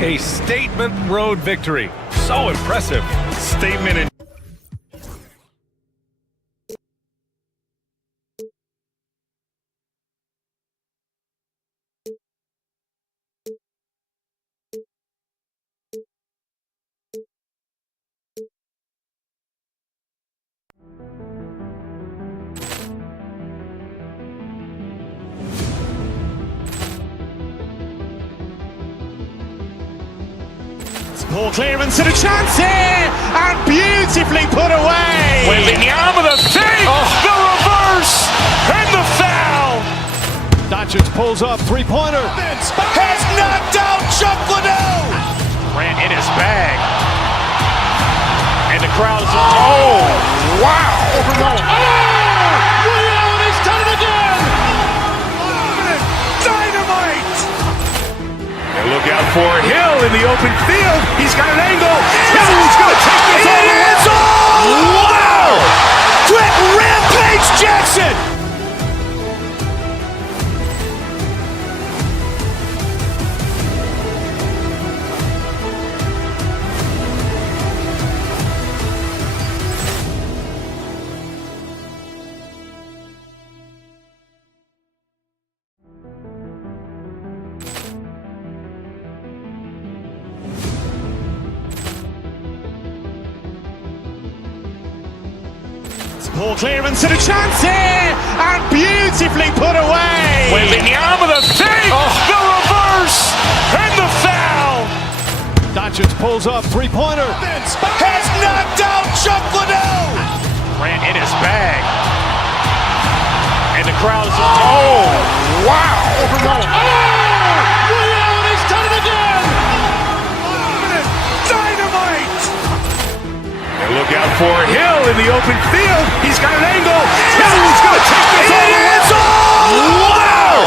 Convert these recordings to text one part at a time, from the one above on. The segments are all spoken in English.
A statement road victory. So impressive. Statement in Poor clearance and a chance here, and beautifully put away. Wembanyama with a save, the reverse, and the foul. Doncic pulls up, three-pointer. Has knocked out Chuck Liddell. Ran in his bag. And the crowd is, oh, wow. Leon has done it again. Dynamite. And look out for Hill in the open field. He's got an angle. Hill's going to take this all the way. It's all wow. Quick Rampage Jackson. Poor clearance and a chance here, and beautifully put away. Wembanyama with a save, the reverse, and the foul. Doncic pulls up, three-pointer. Has knocked out Chuck Liddell. Ran in his bag. And the crowd is, oh, wow. Leon has done it again. Dynamite. And look out for Hill in the open field. He's got an angle. Hill's going to take this all the way. It's all wow.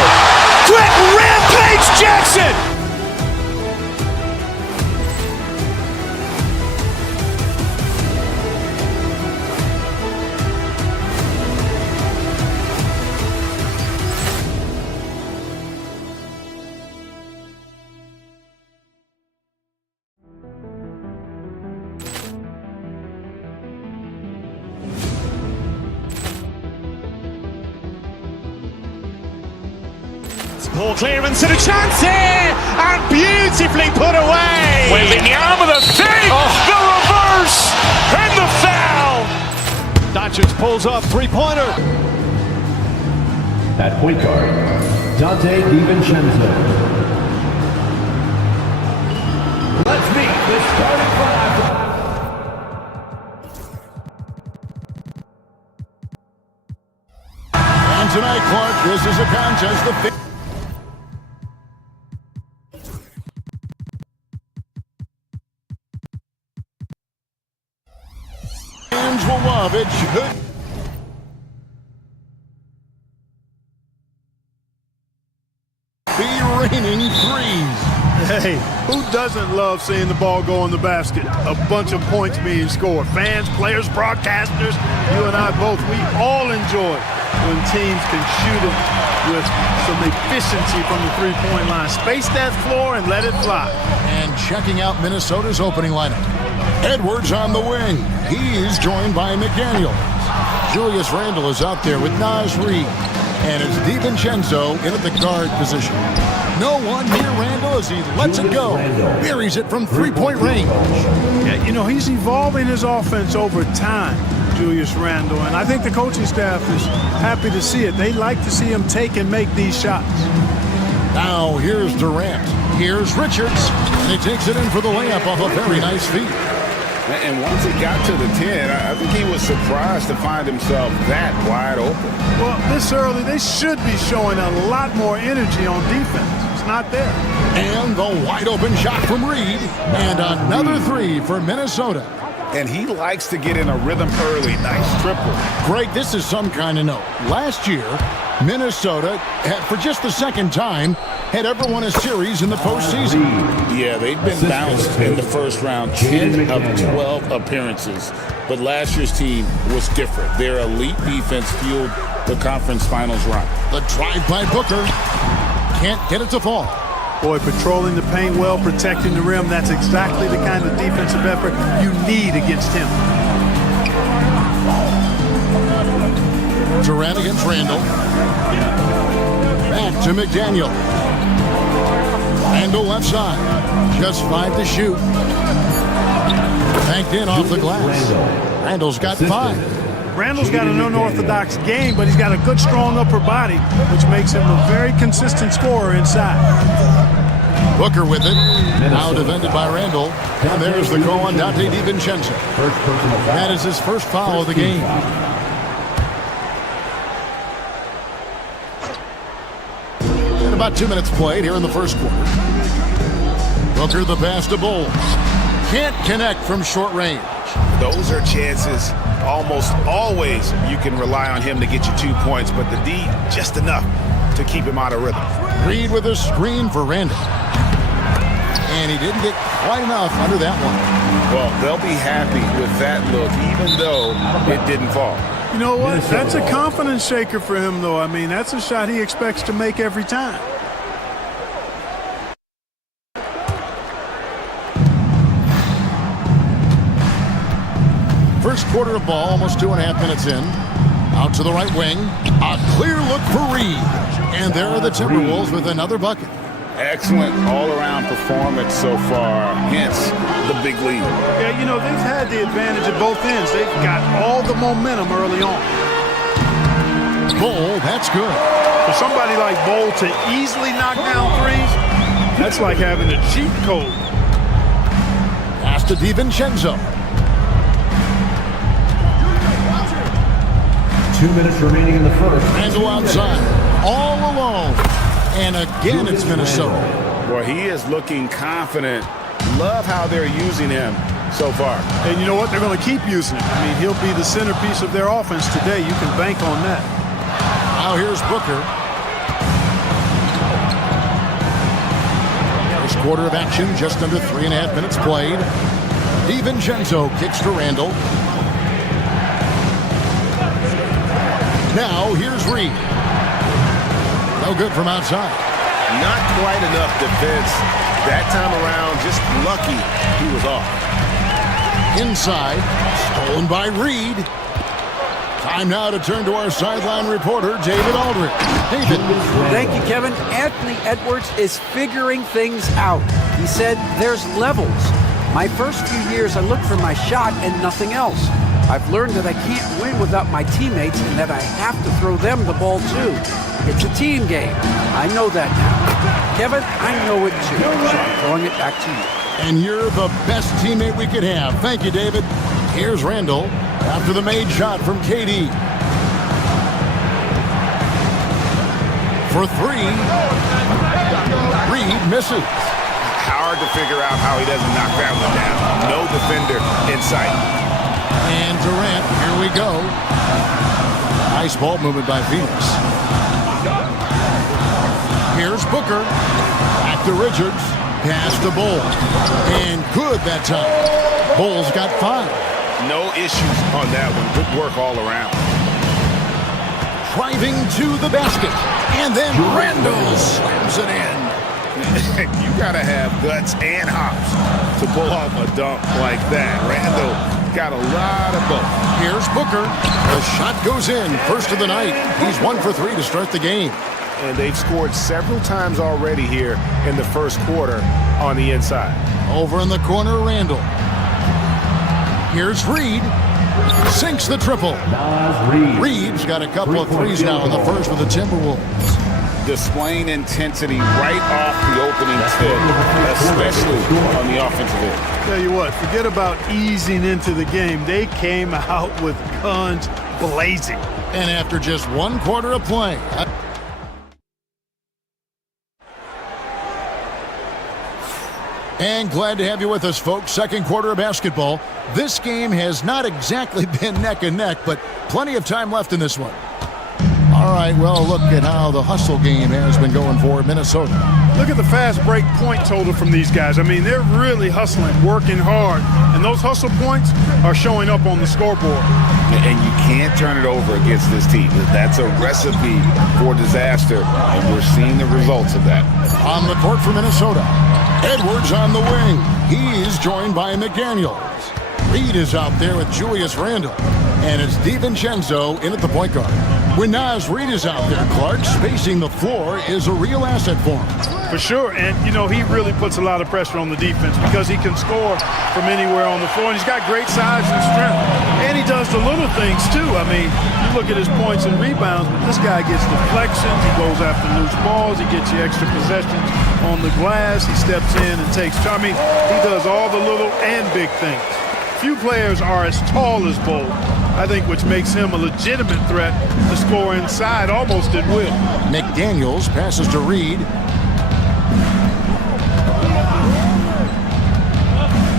Quick Rampage Jackson. Poor clearance and a chance here, and beautifully put away. Wembanyama with a save, the reverse, and the foul. Doncic pulls up, three-pointer. At point guard, Dante DiVincenzo. Let's meet the starting five. And tonight, Clark, this is a contest of fans will love it. Should be raining threes. Hey, who doesn't love seeing the ball go in the basket? A bunch of points being scored. Fans, players, broadcasters, you and I both, we all enjoy when teams can shoot it with some efficiency from the three-point line. Space that floor and let it fly. And checking out Minnesota's opening lineup. Edwards on the wing. He's joined by McDaniel. Julius Randle is out there with Naz Reid. And it's DiVincenzo in at the guard position. No one near Randle as he lets it go. Buries it from three-point range. Yeah, you know, he's evolving his offense over time, Julius Randle, and I think the coaching staff is happy to see it. They like to see him take and make these shots. Now here's Durant. Here's Richards. And he takes it in for the layup off a very nice feed. And once he got to the 10, I think he was surprised to find himself that wide open. Well, this early, they should be showing a lot more energy on defense. It's not there. And the wide open shot from Reid. And another three for Minnesota. And he likes to get in a rhythm early. Nice triple. Greg, this is some kind of note. Last year, Minnesota had, for just the second time, had ever won a series in the postseason. Yeah, they've been bounced in the first round, 10 of 12 appearances. But last year's team was different. Their elite defense fueled the conference finals run. The drive by Booker. Can't get it to fall. Boy, patrolling the paint well, protecting the rim, that's exactly the kind of defensive effort you need against him. Durant against Randall. Back to McDaniel. Randall left side. Just 5 to shoot. Banked in off the glass. Randall's got 5. Randall's got an unorthodox game, but he's got a good, strong upper body, which makes him a very consistent scorer inside. Booker with it. Now defended by Randall. And there's the call on Dante DiVincenzo. That is his first foul of the game. And about 2 minutes played here in the first quarter. Booker the pass to Bowles. Can't connect from short range. Those are chances. Almost always you can rely on him to get you 2 points, but the D just enough to keep him out of rhythm. Reed with a screen for Randall. And he didn't get quite enough under that one. Well, they'll be happy with that look, even though it didn't fall. You know what? That's a confidence shaker for him, though. I mean, that's a shot he expects to make every time. First quarter of ball, almost 2.5 minutes in. Out to the right wing. A clear look for Reed. And there are the Timberwolves with another bucket. Excellent all-around performance so far, hence the big lead. Yeah, you know, they've had the advantage at both ends. They've got all the momentum early on. Bol, that's good. For somebody like Bol to easily knock down threes, that's like having a cheat code. Pass to DiVincenzo. 2 minutes remaining in the first. Randall outside. All alone. And again, it's Minnesota. Boy, he is looking confident. Love how they're using him so far. And you know what? They're going to keep using him. I mean, he'll be the centerpiece of their offense today. You can bank on that. Now here's Booker. First quarter of action, just under 3.5 minutes played. DiVincenzo kicks to Randall. Now here's Reed. No good from outside. Not quite enough defense. That time around, just lucky he was off. Inside, stolen by Reed. Time now to turn to our sideline reporter, David Aldridge. David. Thank you, Kevin. Anthony Edwards is figuring things out. He said there's levels. My first few years, I looked for my shot and nothing else. I've learned that I can't win without my teammates and that I have to throw them the ball too. It's a team game. I know that now. Kevin, I know it too, so I'm throwing it back to you. And you're the best teammate we could have. Thank you, David. Here's Randall after the made shot from KD. For 3. Reed misses. Hard to figure out how he doesn't knock that one down. No defender in sight. And Durant, here we go. Nice ball movement by Phoenix. Here's Booker. Back to Richards. Pass to Bol. And good that time. Bol's got 5. No issues on that one. Good work all around. Driving to the basket. And then Randall slams it in. You got to have guts and hops to pull off a dunk like that. Randall got a lot of both. Here's Booker. The shot goes in. First of the night. He's 1 for 3 to start the game. And they've scored several times already here in the first quarter on the inside. Over in the corner, Randall. Here's Reed. Sinks the triple. Reed's got a couple of threes now in the first with the Timberwolves. Displaying intensity right off the opening tip, especially on the offensive end. Tell you what, forget about easing into the game. They came out with guns blazing. And after just 1 quarter of play. And glad to have you with us, folks. Second quarter of basketball. This game has not exactly been neck and neck, but plenty of time left in this one. All right, well, look at how the hustle game has been going for Minnesota. Look at the fast break point total from these guys. I mean, they're really hustling, working hard. And those hustle points are showing up on the scoreboard. And you can't turn it over against this team. That's a recipe for disaster, and we're seeing the results of that. On the court for Minnesota, Edwards on the wing. He's joined by McDaniels. Reed is out there with Julius Randle. And it's DiVincenzo in at the point guard. When Naz Reid is out there, Clark, spacing the floor is a real asset for him. For sure, and he really puts a lot of pressure on the defense because he can score from anywhere on the floor, and he's got great size and strength. And he does the little things too. I mean, you look at his points and rebounds, but this guy gets deflections, he goes after loose balls, he gets you extra possessions on the glass, he steps in and takes charge. I mean, he does all the little and big things. Few players are as tall as Bo, I think, which makes him a legitimate threat to score inside almost at will. McDaniels passes to Reed.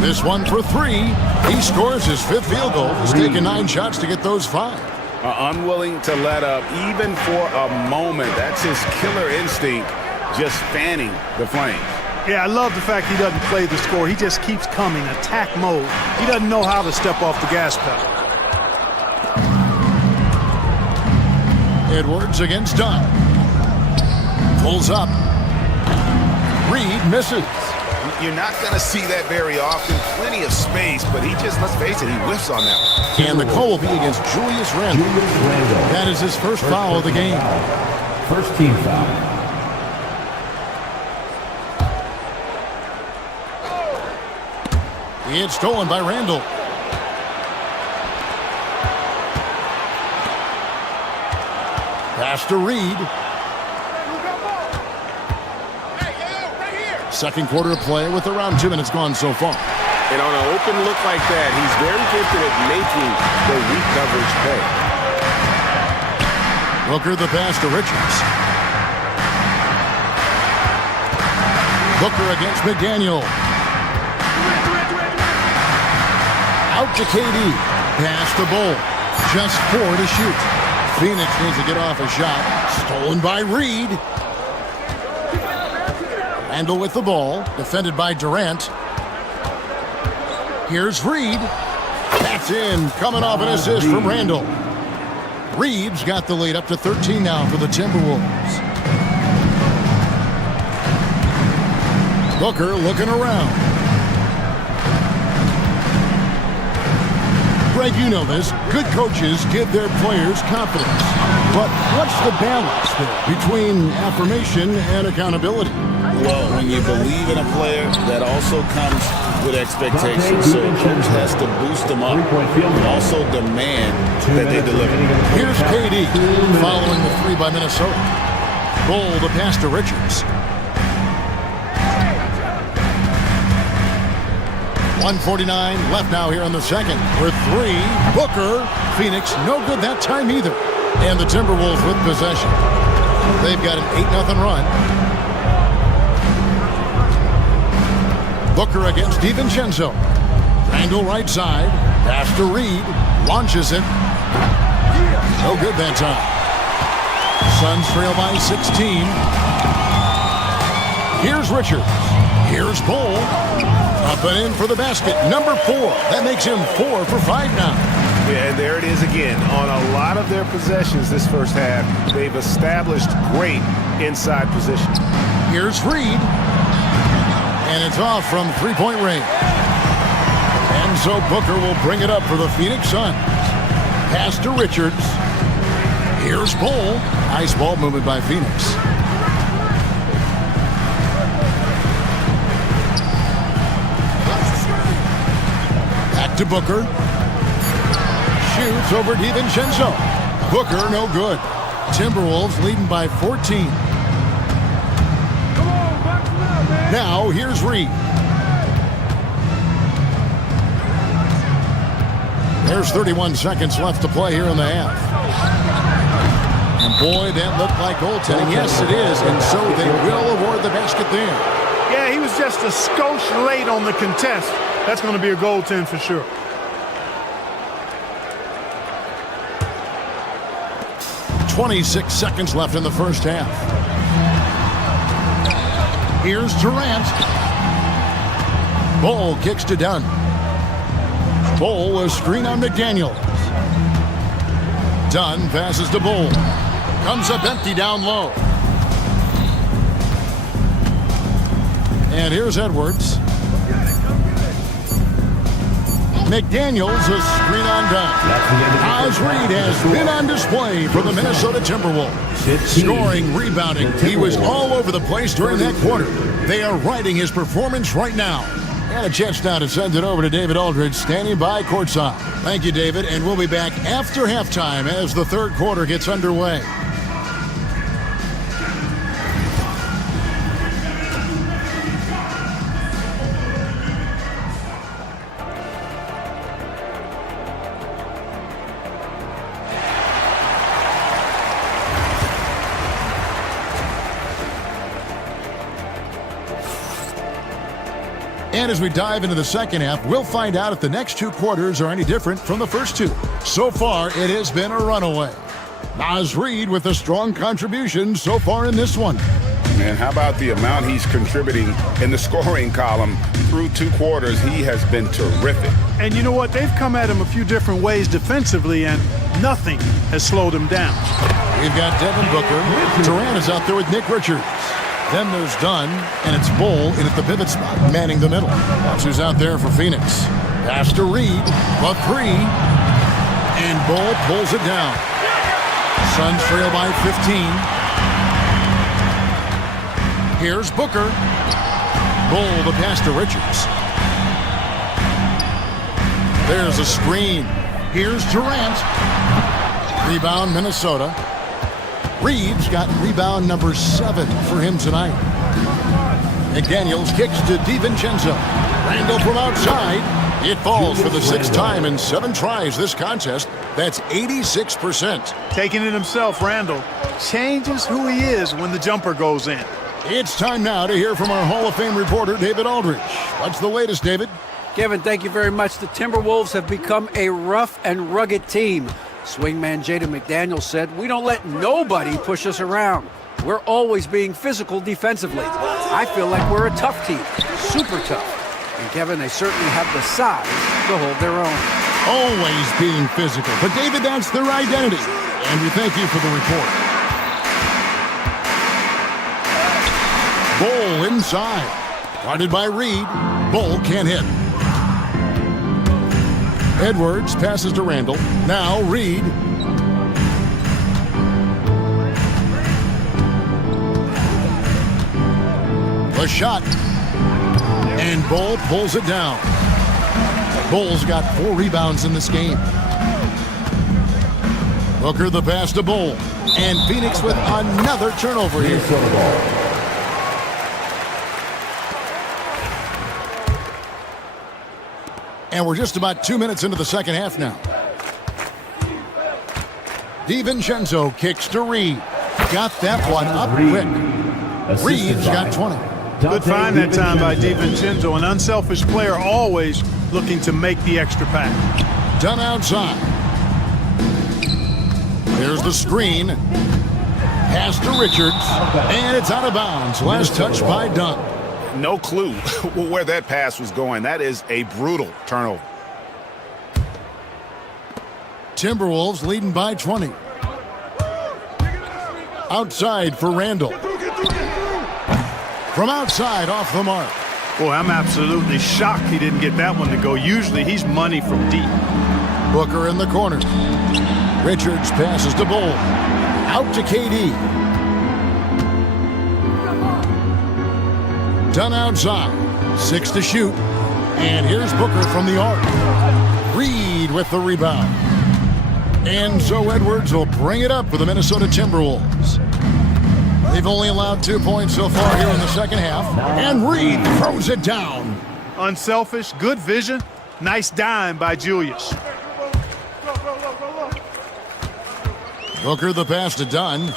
This one for three. He scores his fifth field goal. He's taken 9 shots to get those 5. Unwilling to let up even for a moment. That's his killer instinct, just fanning the flames. Yeah, I love the fact he doesn't play the score. He just keeps coming, attack mode. He doesn't know how to step off the gas pedal. Edwards against Dunn. Pulls up. Reed misses. You're not going to see that very often. Plenty of space, but he just, let's face it, he whiffs on that one. And the call will be against Julius Randle. That is his first foul of the game. First team foul. It's stolen by Randle. Pass to Reed. Second quarter of play with around 2 minutes gone so far. And on an open look like that, he's very gifted at making the weak coverage pay. Booker the pass to Richards. Booker against McDaniel. Out to KD. Pass to Bull. Just 4 to shoot. Phoenix needs to get off a shot. Stolen by Reed. Randle with the ball. Defended by Durant. Here's Reed. That's in. Coming off an assist from Randle. Reed's got the lead up to 13 now for the Timberwolves. Booker looking around. Greg, you know this. Good coaches give their players confidence. But what's the balance there between affirmation and accountability? Well, when you believe in a player, that also comes with expectations. So a coach has to boost them up and also demand that they deliver. Here's KD following the 3 by Minnesota. Bull the pass to Richards. 1:49 left now here in the second. For 3, Booker. Phoenix, no good that time either. And the Timberwolves with possession. They've got an 8-0 run. Booker against DiVincenzo. Randle right side. Pass to Reed. Launches it. No good that time. Suns trail by 16. Here's Richards. Here's Bull. Up and in for the basket. Number 4. That makes him 4 for 5 now. Yeah, and there it is again. On a lot of their possessions this first half, they've established great inside position. Here's Reed. And it's off from 3-point range. And so Booker will bring it up for the Phoenix Suns. Pass to Richards. Here's Bull. Nice ball movement by Phoenix. Back to Booker. Shoots over DiVincenzo. Booker, no good. Timberwolves leading by 14. Now, here's Reed. There's 31 seconds left to play here in the half. And boy, that looked like goaltending. Yes, it is. And so they will award the basket there. Yeah, he was just a skosh late on the contest. That's going to be a goaltend for sure. .26 seconds left in the first half. Here's Durant. Bull kicks to Dunn. Bull a screen on McDaniels. Dunn passes to Bull. Comes up empty down low. And here's Edwards. McDaniels, a screen on down. Oz Reed has been on display for the Minnesota Timberwolves. Scoring, rebounding, he was all over the place during that quarter. They are riding his performance right now. And a chance now to send it over to David Aldridge, standing by courtside. Thank you, David, and we'll be back after halftime as the third quarter gets underway. And as we dive into the second half, we'll find out if the next two quarters are any different from the first two. So far, it has been a runaway. Oz Reed with a strong contribution so far in this one. Man, how about the amount he's contributing in the scoring column through two quarters? He has been terrific. And you know what? They've come at him a few different ways defensively, and nothing has slowed him down. We've got Devin Booker. Durant is out there with Nick Richards. Then there's Dunn, and it's Bull in at the pivot spot, manning the middle. That's who's out there for Phoenix. Pass to Reed, a three, and Bull pulls it down. Suns trail by 15. Here's Booker. Bull the pass to Richards. There's a screen. Here's Durant. Rebound, Minnesota. Reed's got rebound number 7 for him tonight. McDaniels kicks to DiVincenzo. Randall from outside. It falls for the 6th time in 7 tries this contest. That's 86%. Taking it himself, Randall changes who he is when the jumper goes in. It's time now to hear from our Hall of Fame reporter, David Aldridge. What's the latest, David? Kevin, thank you very much. The Timberwolves have become a rough and rugged team. Swingman Jaden McDaniels said, "We don't let nobody push us around. We're always being physical defensively. I feel like we're a tough team, super tough." And Kevin, they certainly have the size to hold their own. Always being physical. But David, that's their identity. And we thank you for the report. Bull inside. Guarded by Reed. Bull can't hit. Edwards passes to Randall. Now Reed. A shot. And Bull pulls it down. Bull's got 4 rebounds in this game. Booker the pass to Bull. And Phoenix with another turnover here. And we're just about 2 minutes into the second half now. DiVincenzo kicks to Reed. Got that one up quick. Reed's got 20. Good find that time by DiVincenzo. An unselfish player always looking to make the extra pass. Dunn outside. There's the screen. Pass to Richards. And it's out of bounds. Last touch by Dunn. No clue where that pass was going. That is a brutal turnover. Timberwolves leading by 20. Outside for Randall. From outside off the mark. Boy, I'm absolutely shocked he didn't get that one to go. Usually he's money from deep. Booker in the corner. Richards passes to Bull. Out to KD. Dunn outside. 6 to shoot. And here's Booker from the arc. Reed with the rebound. And so Edwards will bring it up for the Minnesota Timberwolves. They've only allowed 2 points so far here in the second half. And Reed throws it down. Unselfish, good vision. Nice dime by Julius. Booker the pass to Dunn.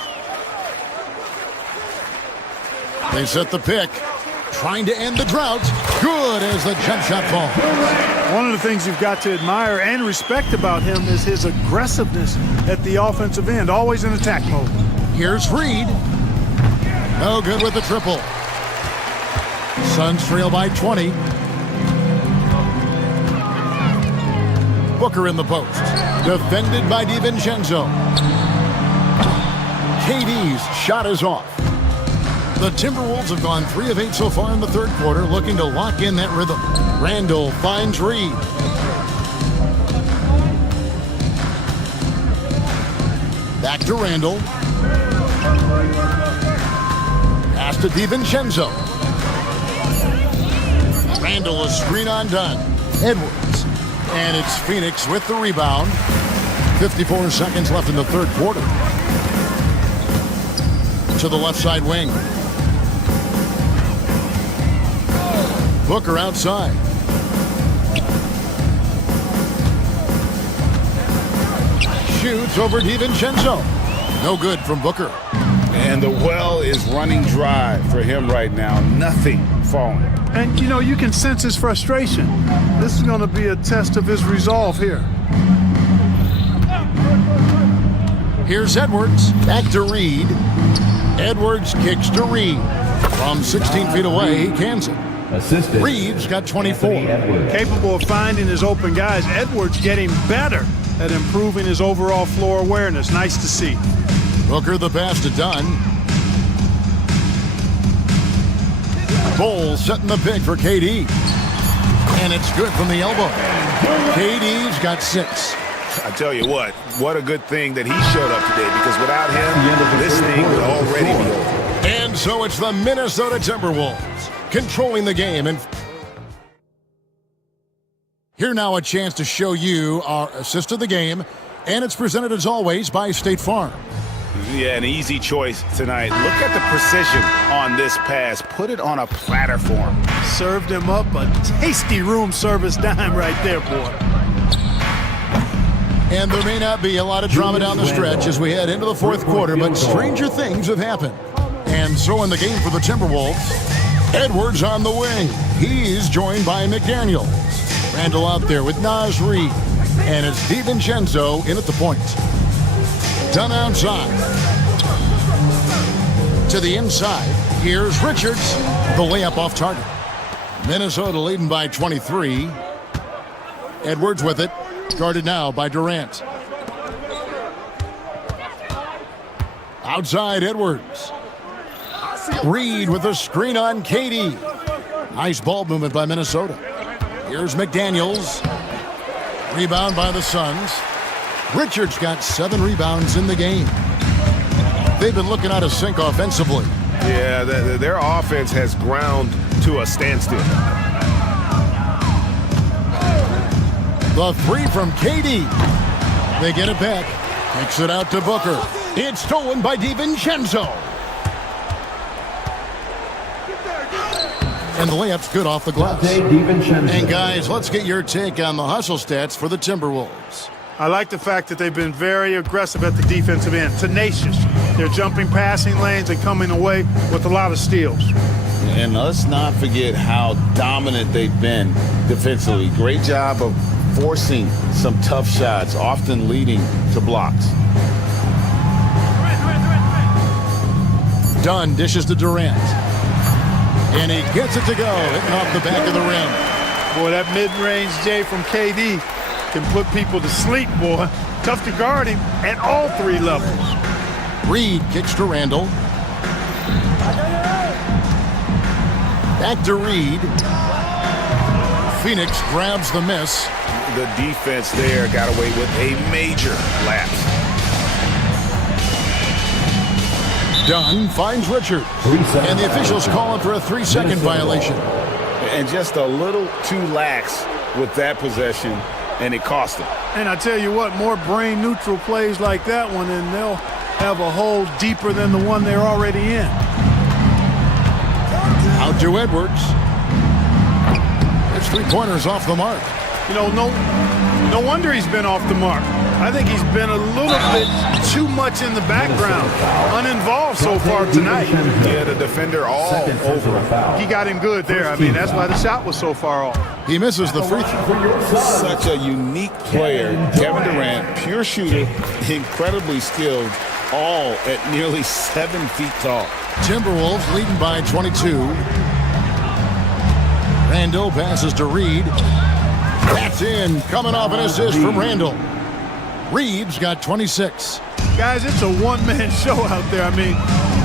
They set the pick. Trying to end the drought. Good as the jump shot falls. One of the things you've got to admire and respect about him is his aggressiveness at the offensive end. Always in attack mode. Here's Reed. No good with the triple. Suns trail by 20. Booker in the post. Defended by DiVincenzo. KD's shot is off. The Timberwolves have gone 3 of 8 so far in the third quarter, looking to lock in that rhythm. Randall finds Reed. Back to Randall. Pass to DiVincenzo. Randall is screen on done. Edwards. And it's Phoenix with the rebound. 54 seconds left in the third quarter. To the left side wing. Booker outside. Shoots over DiVincenzo. No good from Booker. And the well is running dry for him right now. Nothing falling. And, you know, you can sense his frustration. This is going to be a test of his resolve here. Here's Edwards. Back to Reed. Edwards kicks to Reed. From 16 feet away, he cans it. Assistant. Reed's got 24. Capable of finding his open guys. Edwards getting better at improving his overall floor awareness. Nice to see. Booker the pass to Dunn. Bowles setting the pick for KD. And it's good from the elbow. KD's got 6. I tell you what a good thing that he showed up today, because without him, this thing would already be over. And so it's the Minnesota Timberwolves controlling the game. And here now a chance to show you our assist of the game. And it's presented as always by State Farm. Yeah, an easy choice tonight. Look at the precision on this pass. Put it on a platter for him. Served him up a tasty room service dime right there, boy. And there may not be a lot of drama down the stretch as we head into the fourth quarter, but stranger things have happened. And so in the game for the Timberwolves, Edwards on the wing. He's joined by McDaniels. Randall out there with Naz Reid. And it's DiVincenzo in at the point. Dunn outside. To the inside. Here's Richards. The layup off target. Minnesota leading by 23. Edwards with it. Guarded now by Durant. Outside Edwards. Reed with a screen on KD. Nice ball movement by Minnesota. Here's McDaniels. Rebound by the Suns. Richards got 7 rebounds in the game. They've been looking out of sync offensively. Yeah, their offense has ground to a standstill. The 3 from KD. They get it back. Kicks it out to Booker. It's stolen by DiVincenzo. And the layup's good off the glass. And guys, let's get your take on the hustle stats for the Timberwolves. I like the fact that they've been very aggressive at the defensive end. Tenacious. They're jumping passing lanes and coming away with a lot of steals. And let's not forget how dominant they've been defensively. Great job of forcing some tough shots, often leading to blocks. Dunn dishes to Durant. And he gets it to go, hitting off the back of the rim. Boy, that mid-range J from KD can put people to sleep, boy. Tough to guard him at all 3 levels. Reed kicks to Randall. Back to Reed. Phoenix grabs the miss. The defense there got away with a major lapse. Dunn finds Richards. And the officials call him for a 3-second violation. And just a little too lax with that possession, and it cost them. And I tell you what, more brain-neutral plays like that one, and they'll have a hole deeper than the one they're already in. Out to Edwards. His 3-pointers off the mark. You know, no wonder he's been off the mark. I think he's been a little bit too much in the background, uninvolved so far tonight. Yeah, the defender all over him. He got him good there. I mean, that's why the shot was so far off. He misses the free throw. Such a unique player. Kevin Durant, pure shooter, incredibly skilled, all at nearly 7 feet tall. Timberwolves leading by 22. Randall passes to Reed. That's in. Coming off an assist from Randall. Reed's got 26. Guys, it's a one-man show out there. I mean,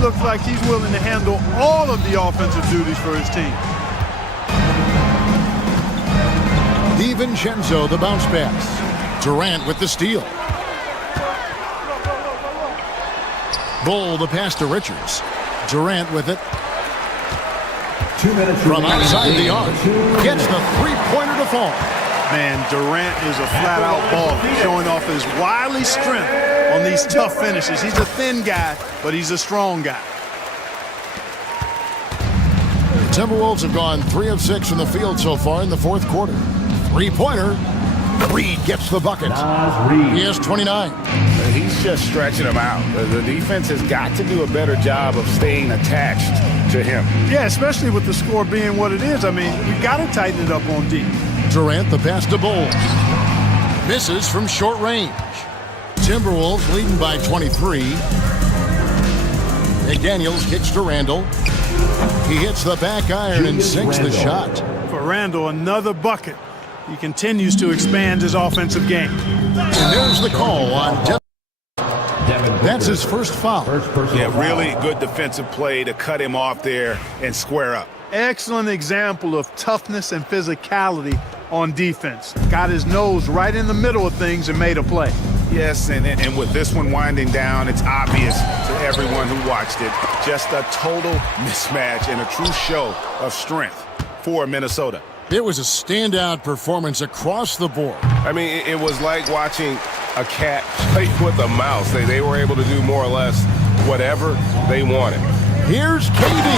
looks like he's willing to handle all of the offensive duties for his team. DiVincenzo, the bounce pass. Durant with the steal. Bull, the pass to Richards. Durant with it. 2 minutes From outside the arc, gets the three-pointer to fall. Man, Durant is a flat-out baller, showing off his wily strength on these tough finishes. He's a thin guy, but he's a strong guy. The Timberwolves have gone 3 of 6 from the field so far in the fourth quarter. Three-pointer. Reed gets the bucket. He has 29. He's just stretching him out. The defense has got to do a better job of staying attached to him. Yeah, especially with the score being what it is. I mean, you got to tighten it up on D. Durant, the pass to Bull. Misses from short range. Timberwolves leading by 23. McDaniels kicks to Randall. He hits the back iron and sinks the shot. For Randall, another bucket. He continues to expand his offensive game. And there's the call on Devin. That's his first foul. Yeah, really good defensive play to cut him off there and square up. Excellent example of toughness and physicality on defense. Got his nose right in the middle of things and made a play. Yes, and with this one winding down, it's obvious to everyone who watched it. Just a total mismatch and a true show of strength for Minnesota. It was a standout performance across the board. I mean, it was like watching a cat play with a mouse. They were able to do more or less whatever they wanted. Here's KD,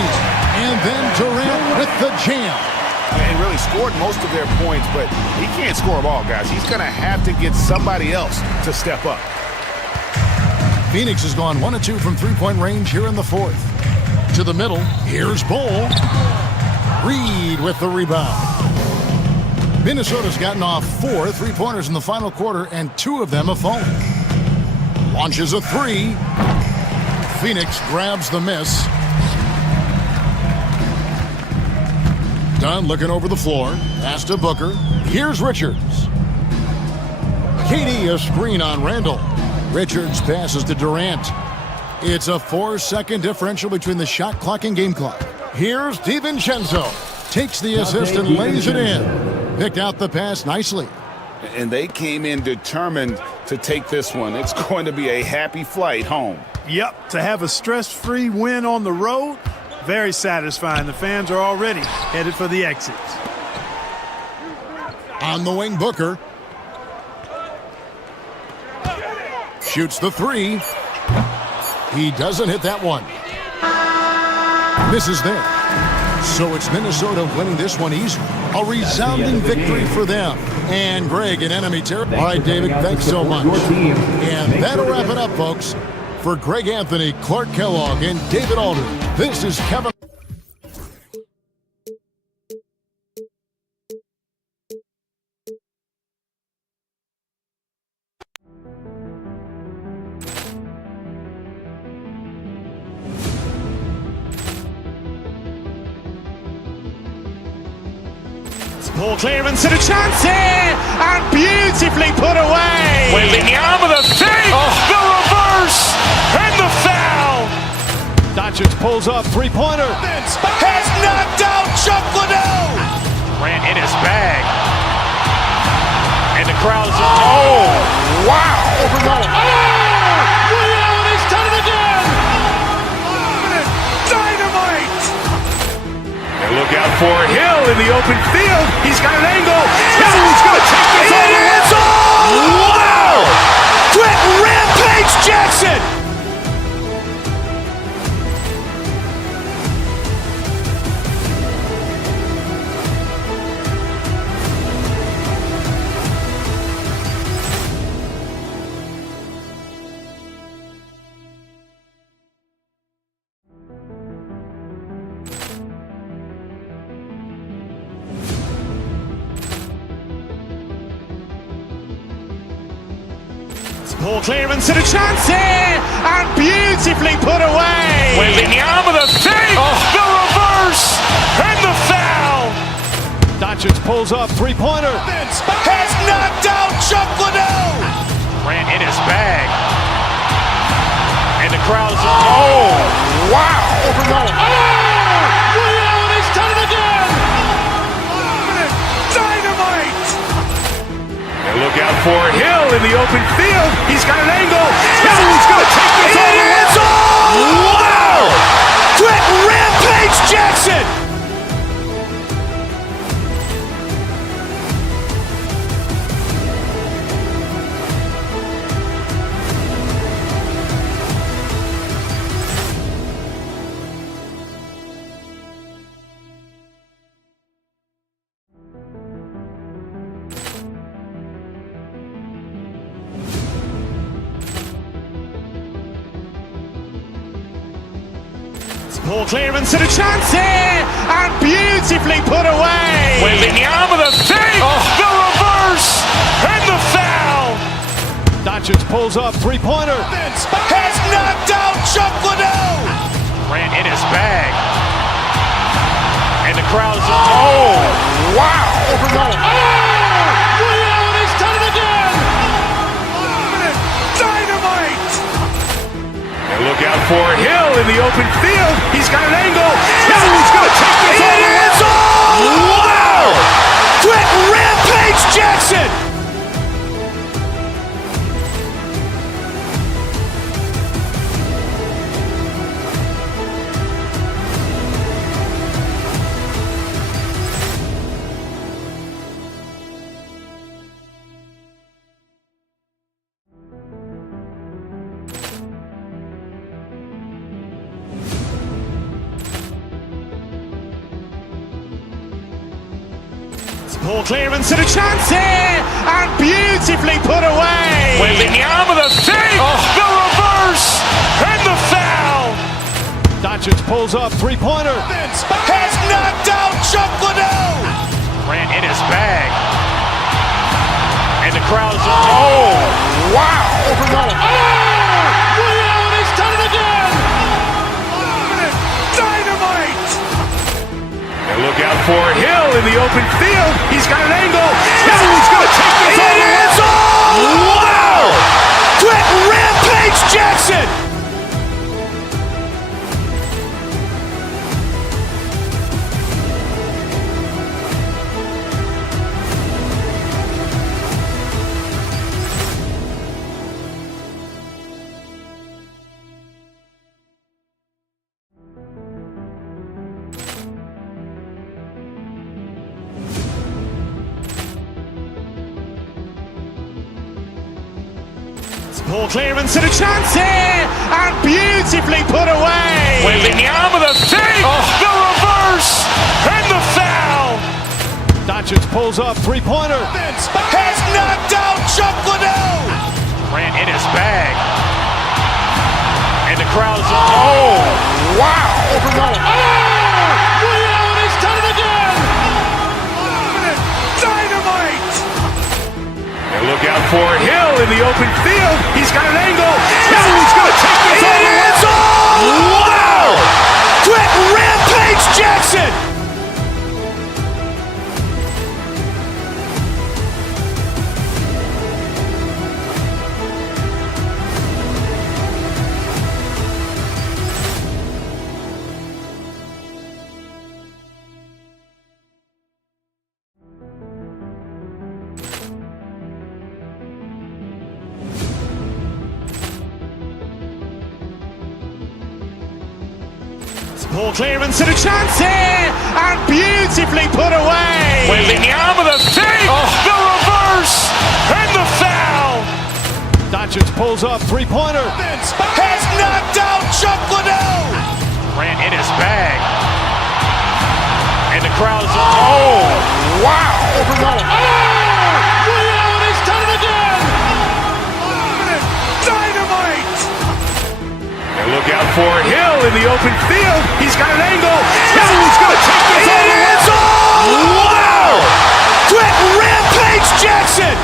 and then Durant with the jam. And really scored most of their points, but he can't score them all, guys. He's going to have to get somebody else to step up. Phoenix has gone 1 of 2 from three-point range here in the fourth. To the middle, here's Bull. Reed with the rebound. Minnesota's gotten off 4 three-pointers in the final quarter, and 2 of them have fallen. Launches a 3. Phoenix grabs the miss. Dunn looking over the floor. Pass to Booker. Here's Richards. KD a screen on Randall. Richards passes to Durant. It's a 4-second differential between the shot clock and game clock. Here's DiVincenzo. Takes the assist and lays it in. Picked out the pass nicely. And they came in determined to take this one. It's going to be a happy flight home. Yep, to have a stress-free win on the road, very satisfying. The fans are already headed for the exits. On the wing, Booker. Shoots the 3. He doesn't hit that one. Misses there. So it's Minnesota winning this one easily. A resounding victory for them. And Greg in enemy territory. All right, David, thanks so much. And that'll wrap it up, folks. For Greg Anthony, Clark Kellogg, and David Aldridge, this is Kevin. Ball clearance and a chance here, and beautifully put away. Wembanyama the fake, the reverse, and the foul. Doncic pulls up, three-pointer. Has knocked out Chuck Liddell. Ran in his bag. And the crowd is, oh, wow. Reality's done it again. Dynamite. And look out for Hill in the open field. He's got an angle. Hill's going to take it. It is all. Wow. Quit Rampage Jackson. Ball clearance and a chance here, and beautifully put away. Wembanyama the fake, the reverse, and the foul. Doncic pulls up, three-pointer. Has knocked out Chuck Liddell. Ran in his bag. And And the crowd is, oh, wow. Over Nolan. He's done it again! Dynamite! And look out for Hill in the open field. He's got an angle. Hill's going to take this all the way. Wow! Quick Rampage Jackson! Poor clearance and a chance here, and beautifully put away. With the arm of the fake, the reverse, and the foul. Doncic pulls up, three-pointer. Has knocked out Chuck Liddell. Ran in his bag. And the crowd is, oh, wow. Over Nolan. He's done it again! Dynamite! And look out for Hill in the open field. He's got an angle. Hill's going to take this all the way. Wow! Quick Rampage Jackson! Poor clearance and a chance here, and beautifully put away. With the arm of the fake, the reverse, and the foul. Doncic pulls up, three-pointer. Has knocked out Chuck Liddell. Ran in his bag. And the crowd is, oh, wow. Over Nolan. He's done it again! Dynamite! And look out for Hill in the open field. He's got an angle. Hill's going to take this all the way. Wow! Quick Rampage Jackson! Poor clearance and a chance here, and beautifully put away. With the arm of the fake, the reverse, and the foul. Doncic pulls up, three-pointer. Has knocked out Chuck Liddell. Ran in his bag. And the crowd is, oh, wow. Over Nolan. He's done it again! Dynamite! And look out for Hill in the open field. He's got an angle. Hill's going to take this all the way. Wow! Quick Rampage Jackson! Poor clearance and a chance here, and beautifully put away. With the arm of the fake, the reverse, and the foul. Doncic pulls up, three-pointer. Has knocked out Chuck Liddell. Ran in his bag. And the crowd is, oh, wow. Over Nolan. He's done it again! Dynamite! And look out for Hill in the open field. He's got an angle. Hill's going to take this all the way. Wow! Quick Rampage Jackson!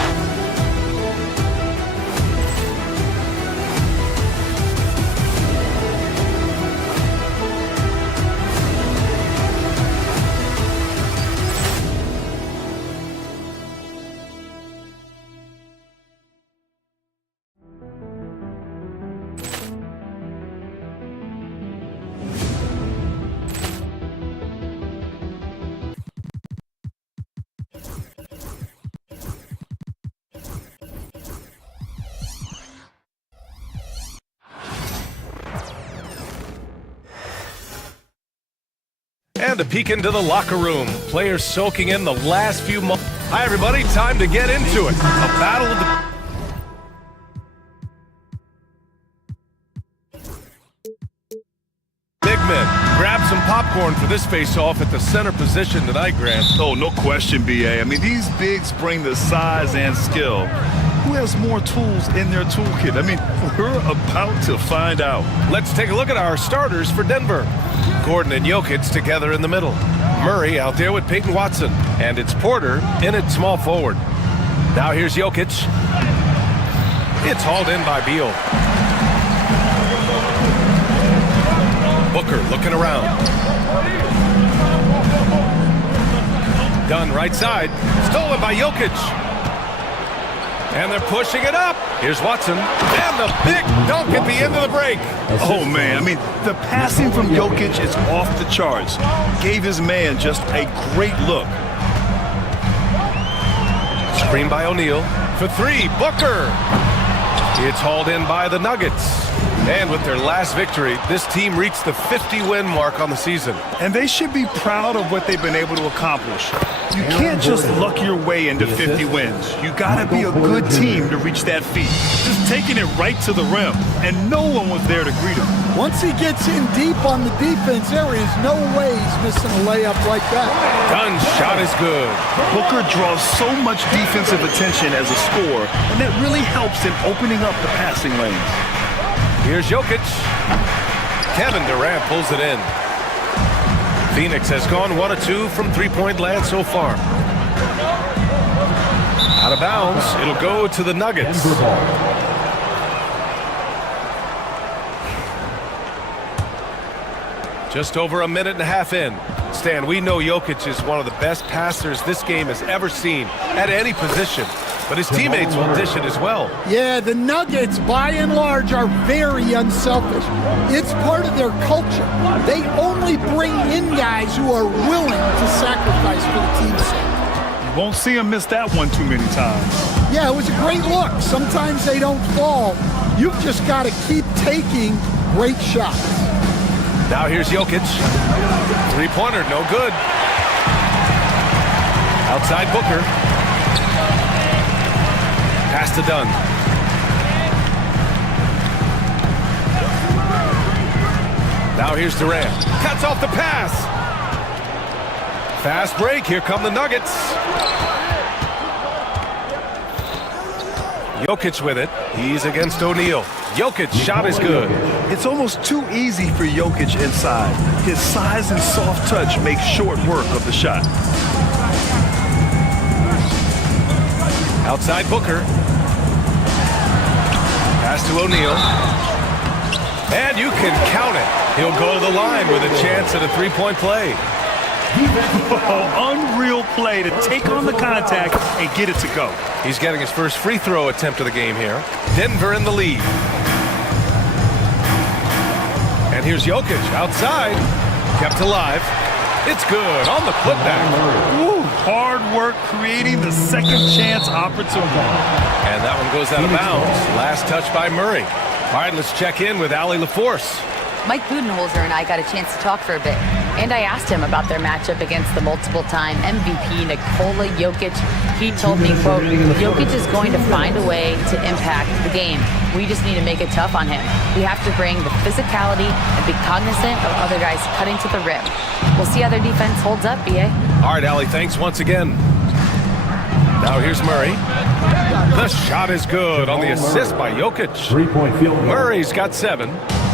And a peek into the locker room. Players soaking in the last few months. Hi, everybody. Time to get into it. A battle of the... Big men, grab some popcorn for this face-off at the center position tonight, Grant. Oh, no question, B.A. I mean, these bigs bring the size and skill. Who has more tools in their toolkit? I mean, we're about to find out. Let's take a look at our starters for Denver. Gordon and Jokic together in the middle. Murray out there with Peyton Watson. And it's Porter in at small forward. Now here's Jokic. It's hauled in by Beal. Booker looking around. Dunn right side. Stolen by Jokic. And they're pushing it up. Here's Watson. And the big dunk at the end of the break. Oh, man. I mean, the passing from Jokic is off the charts. Gave his man just a great look. Screen by O'Neal. For three, Booker. It's hauled in by the Nuggets. And with their last victory, this team reached the 50-win mark on the season. And they should be proud of what they've been able to accomplish. You can't just luck your way into 50 wins. You gotta be a good team to reach that feat. Just taking it right to the rim, and no one was there to greet him. Once he gets in deep on the defense, there is no way he's missing a layup like that. Dunn's shot is good. Booker draws so much defensive attention as a scorer, and that really helps in opening up the passing lanes. Here's Jokic. Kevin Durant pulls it in. Phoenix has gone 1 of 2 from three-point land so far. Out of bounds. It'll go to the Nuggets. Just over a minute and a half in. Stan, we know Jokic is one of the best passers this game has ever seen at any position. But his teammates will dish it as well. Yeah, the Nuggets, by and large, are very unselfish. It's part of their culture. They only bring in guys who are willing to sacrifice for the team's sake. You won't see him miss that one too many times. Yeah, it was a great look. Sometimes they don't fall. You've just got to keep taking great shots. Now here's Jokic. Three-pointer, no good. Outside Booker. Pass to Dunn. Now here's Durant. Cuts off the pass. Fast break. Here come the Nuggets. Jokic with it. He's against O'Neal. Jokic shot is good. It's almost too easy for Jokic inside. His size and soft touch make short work of the shot. Outside Booker. Pass to O'Neal. And you can count it. He'll go to the line with a chance at a three-point play. Unreal play to take on the contact and get it to go. He's getting his first free throw attempt of the game here. Denver in the lead. And here's Jokic outside. Kept alive. It's good on the putback. Ooh, hard work creating the second chance opportunity. And that one goes out of bounds. Last touch by Murray. All right, let's check in with Allie LaForce. Mike Budenholzer and I got a chance to talk for a bit. And I asked him about their matchup against the multiple-time MVP Nikola Jokic. He told me, quote, Jokic is going to find a way to impact the game. We just need to make it tough on him. We have to bring the physicality and be cognizant of other guys cutting to the rim. We'll see how their defense holds up, B.A. All right, Allie, thanks once again. Now here's Murray. The shot is good on the assist by Jokic. Three-point field goal. Murray's got 7.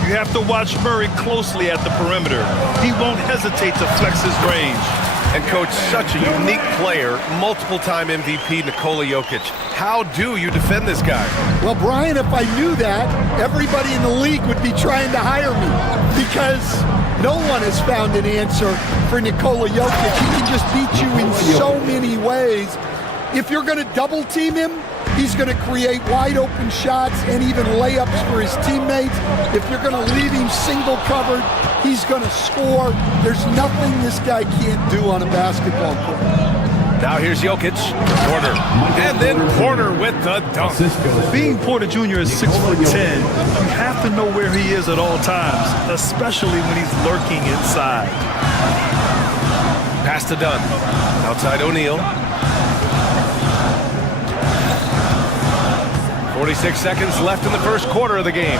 You have to watch Murray closely at the perimeter. He won't hesitate to flex his range. And, Coach, such a unique player, multiple-time MVP Nikola Jokic. How do you defend this guy? Well, Brian, if I knew that, everybody in the league would be trying to hire me because no one has found an answer for Nikola Jokic. He can just beat you in so many ways. If you're going to double team him, he's going to create wide open shots and even layups for his teammates. If you're going to leave him single covered, he's going to score. There's nothing this guy can't do on a basketball court. Now here's Jokic, Porter, and then Porter with the dunk. Being Porter Jr. is 6'10", you have to know where he is at all times, especially when he's lurking inside. Pass to Dunn. Outside O'Neal. 46 seconds left in the first quarter of the game.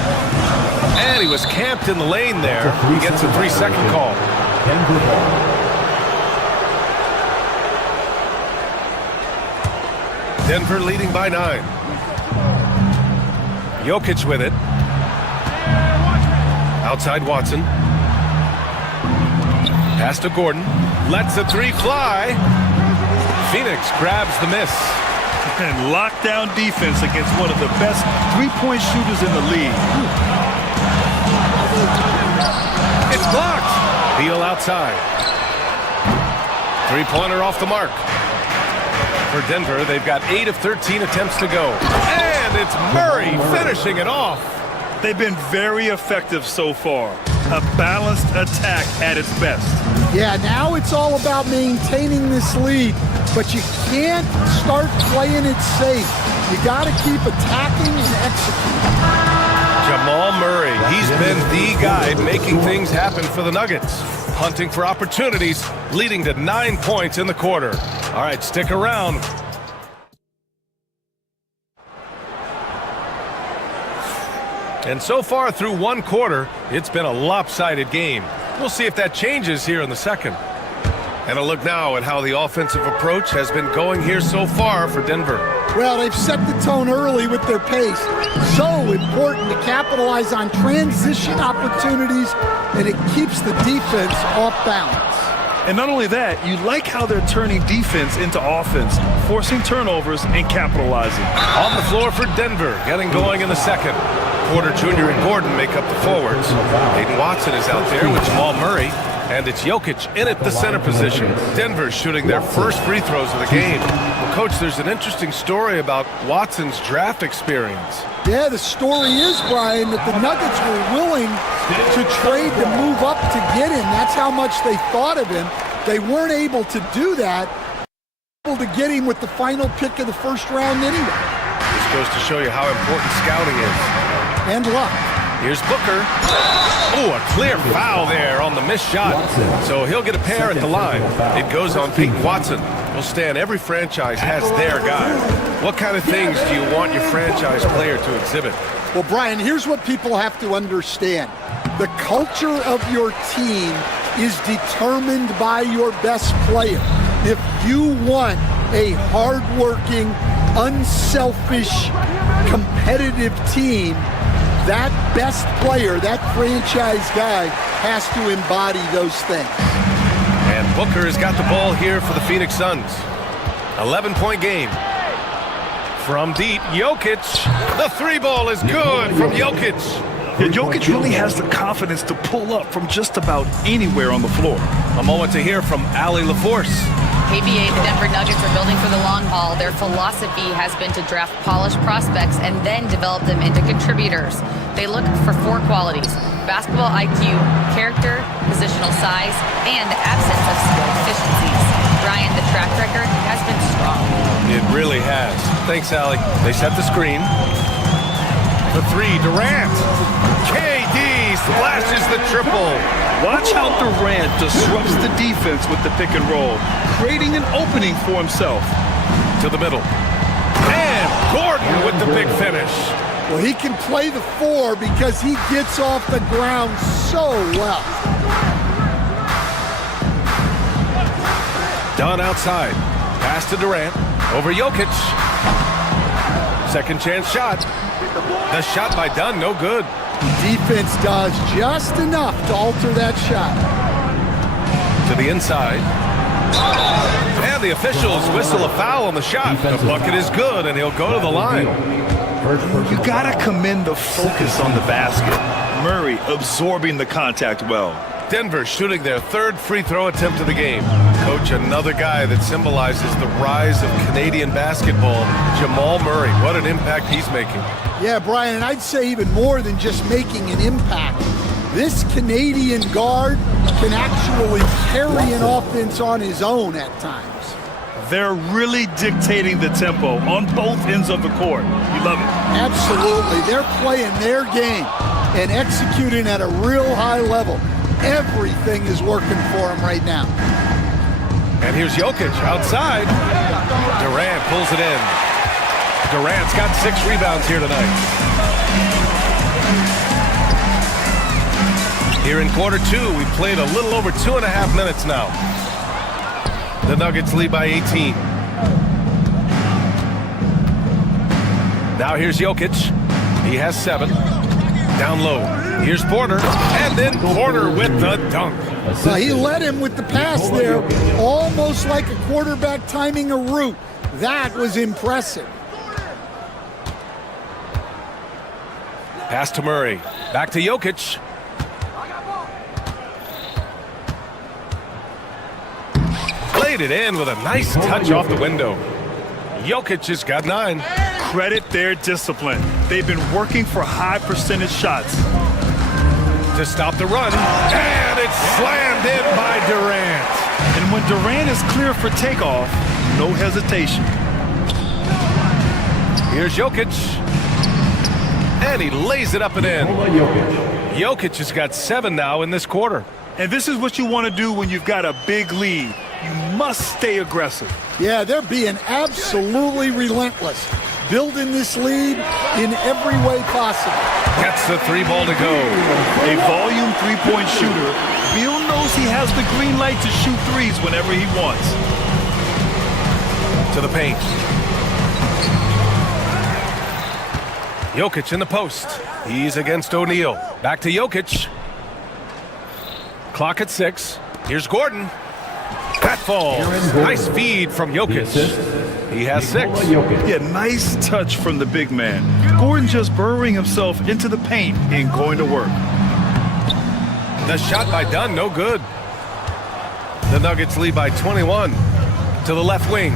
And he was camped in the lane there. He gets a 3-second call. Denver leading by 9. Jokic with it. Outside Watson. Pass to Gordon. Lets the 3 fly. Phoenix grabs the miss. And lockdown defense against one of the best three-point shooters in the league. It's blocked. Beal outside. Three-pointer off the mark. For Denver, they've got 8 of 13 attempts to go. And it's Murray finishing it off. They've been very effective so far. A balanced attack at its best. Yeah, now it's all about maintaining this lead, but you can't start playing it safe. You got to keep attacking and executing. Jamal Murray, he's been the guy making things happen for the Nuggets. Hunting for opportunities, leading to 9 points in the quarter. All right, stick around. And so far through one quarter, it's been a lopsided game. We'll see if that changes here in the second. And a look now at how the offensive approach has been going here so far for Denver. Well, they've set the tone early with their pace. So important to capitalize on transition opportunities, and it keeps the defense off balance. And not only that, you like how they're turning defense into offense, forcing turnovers and capitalizing. On the floor for Denver, getting going in the second. Porter Jr. and Gordon make up the forwards. Peyton Watson is out there with Jamal Murray, and it's Jokic in at the center position. Denver shooting their first free throws of the game. Well, Coach, there's an interesting story about Watson's draft experience. Yeah, the story is, Brian, that the Nuggets were willing to trade to move up to get him. That's how much they thought of him. They weren't able to do that. Able to get him with the final pick of the first round anyway. This goes to show you how important scouting is. And luck. Here's Booker. Oh, a clear foul there on the missed shot. So he'll get a pair at the line. It goes on Peyton Watson. Well, Stan, every franchise has their guy. What kind of things do you want your franchise player to exhibit? Well, Brian, here's what people have to understand. The culture of your team is determined by your best player. If you want a hardworking, unselfish, competitive team, that best player, that franchise guy, has to embody those things. And Booker has got the ball here for the Phoenix Suns. 11-point game. From deep, Jokic. The 3-ball is good from Jokic. Yeah, Jokic really has the confidence to pull up from just about anywhere on the floor. A moment to hear from Allie LaForce. KBA, the Denver Nuggets are building for the long haul. Their philosophy has been to draft polished prospects and then develop them into contributors. They look for 4 qualities: basketball IQ, character, positional size, and absence of skill deficiencies. Brian, the track record has been strong. It really has. Thanks, Allie. They set the screen. The 3, Durant. KD splashes the triple. Watch how Durant disrupts the defense with the pick and roll, creating an opening for himself. To the middle. And Gordon with the big finish. Well, he can play the 4 because he gets off the ground so well. Dunn outside. Pass to Durant. Over Jokic. Second chance shot. The shot by Dunn, no good. Defense does just enough to alter that shot. To the inside. And the officials whistle a foul on the shot. The bucket is good, and he'll go to the line. You gotta commend the focus on the basket. Murray absorbing the contact well. Denver shooting their 3rd free throw attempt of the game. Coach, another guy that symbolizes the rise of Canadian basketball, Jamal Murray. What an impact he's making. Yeah, Brian, and I'd say even more than just making an impact. This Canadian guard can actually carry an offense on his own at times. They're really dictating the tempo on both ends of the court. You love it. Absolutely. They're playing their game and executing at a real high level. Everything is working for them right now. And here's Jokic outside. Durant pulls it in. Durant's got 6 rebounds here tonight. Here in quarter 2, we played a little over 2.5 minutes now. The Nuggets lead by 18. Now here's Jokic. He has 7. Down low. Here's Porter. And then Porter with the dunk. He led him with the pass there, almost like a quarterback timing a route. That was impressive. Pass to Murray. Back to Jokic. Played it in with a nice touch off the window. Jokic has got 9. Credit their discipline. They've been working for high percentage shots. To stop the run. And it's slammed in by Durant. And when Durant is clear for takeoff, no hesitation. Here's Jokic. And he lays it up and in. Jokic has got 7 now in this quarter. And this is what you want to do when you've got a big lead. You must stay aggressive. Yeah, they're being absolutely relentless. Building this lead in every way possible. Gets the 3 ball to go. A volume 3-point shooter. Beal knows he has the green light to shoot threes whenever he wants. To the paint. Jokic in the post. He's against O'Neal. Back to Jokic. Clock at 6. Here's Gordon. That falls. Nice feed from Jokic. He has 6. Yeah, nice touch from the big man. Gordon just burrowing himself into the paint and going to work. The shot by Dunn, no good. The Nuggets lead by 21. To the left wing.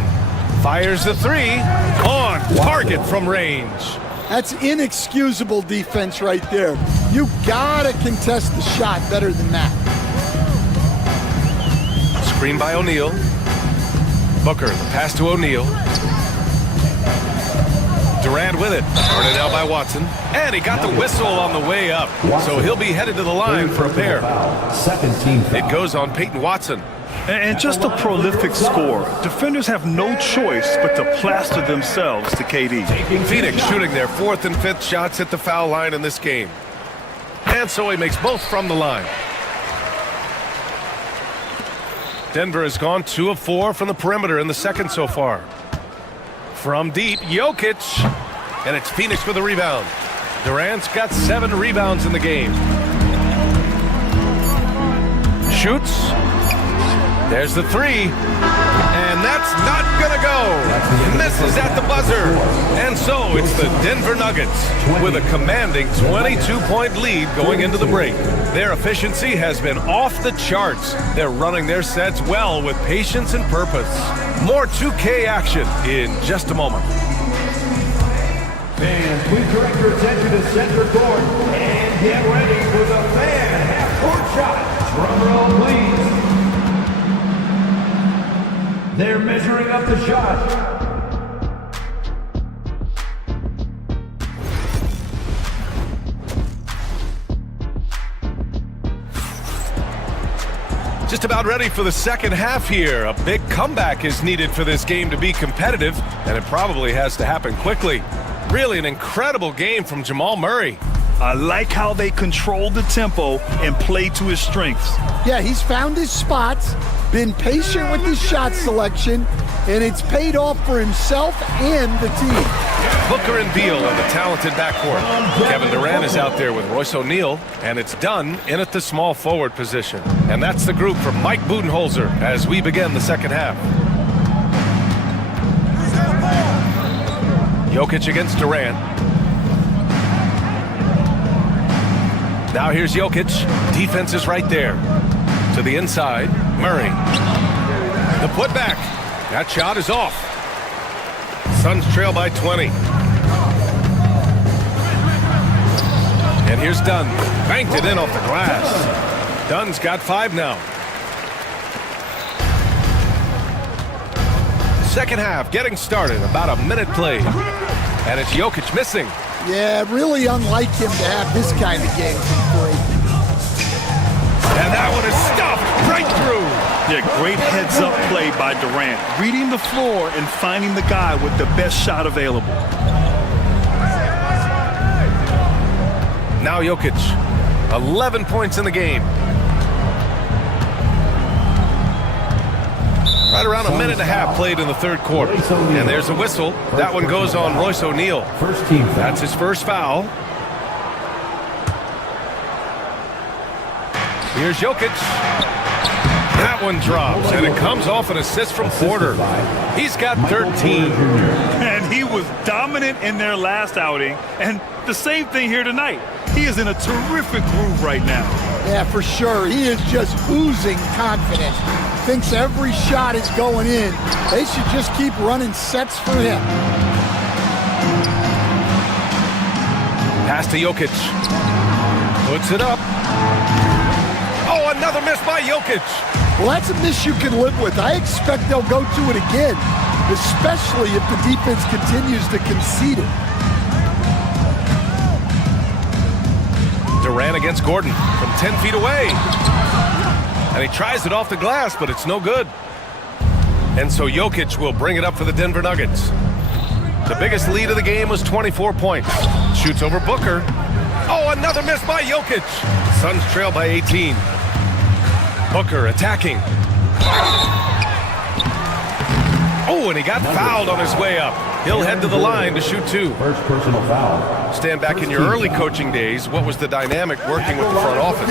Fires the 3. On target from range. That's inexcusable defense right there. You gotta contest the shot better than that. Screen by O'Neal. Booker, the pass to O'Neal. Durant with it. Started out by Watson. And he got the whistle on the way up. So he'll be headed to the line for a pair. It goes on Peyton Watson. And just a prolific scorer. Defenders have no choice but to plaster themselves to KD. Phoenix shooting their 4th and 5th shots at the foul line in this game. And so he makes both from the line. Denver has gone 2 of 4 from the perimeter in the second so far. From deep, Jokic. And it's Phoenix with a rebound. Durant's got 7 rebounds in the game. Shoots. There's the 3. And that's not gonna go. Misses at the buzzer. And so it's the Denver Nuggets with a commanding 22-point lead going into the break. Their efficiency has been off the charts. They're running their sets well with patience and purpose. More 2K action in just a moment. Fans, please direct your attention to center court and get ready for the fan half-court shot. Drum roll, please. They're measuring up the shot. Just about ready for the second half here. A big comeback is needed for this game to be competitive, and it probably has to happen quickly. Really an incredible game from Jamal Murray. I like how they control the tempo and play to his strengths. Yeah, he's found his spots, been patient with his shot selection, and it's paid off for himself and the team. Booker and Beal in the talented backcourt. Kevin Durant is out there with Royce O'Neal, and it's Dunn in at the small forward position. And that's the group from Mike Budenholzer as we begin the second half. Jokic against Durant. Now here's Jokic. Defense is right there. To the inside, Murray. The putback. That shot is off. Suns trail by 20. And here's Dunn. Banked it in off the glass. Dunn's got 5 now. Second half getting started. About a minute played. And it's Jokic missing. Yeah, really unlike him to have this kind of game from play. And that one is stuffed right through. Yeah, great heads-up play by Durant. Reading the floor and finding the guy with the best shot available. Now Jokic, 11 points in the game. Right around a minute and a half played in the third quarter. And there's a whistle. That one goes on Royce O'Neal. That's his first foul. Here's Jokic. That one drops, and it comes off an assist from Porter. He's got 13. And he was dominant in their last outing, and the same thing here tonight. He is in a terrific groove right now. Yeah, for sure. He is just oozing confidence. Thinks every shot is going in. They should just keep running sets for him. Pass to Jokic. Puts it up. Oh, another miss by Jokic. Well, that's a miss you can live with. I expect they'll go to it again, especially if the defense continues to concede it. Durant against Gordon from 10 feet away. And he tries it off the glass, but it's no good. And so Jokic will bring it up for the Denver Nuggets. The biggest lead of the game was 24 points. Shoots over Booker. Oh, another miss by Jokic. Suns trail by 18. Booker attacking. Oh, and he got fouled on his way up. He'll head to the line to shoot two. First personal foul. Stan, back in your early coaching days, what was the dynamic working with the front office?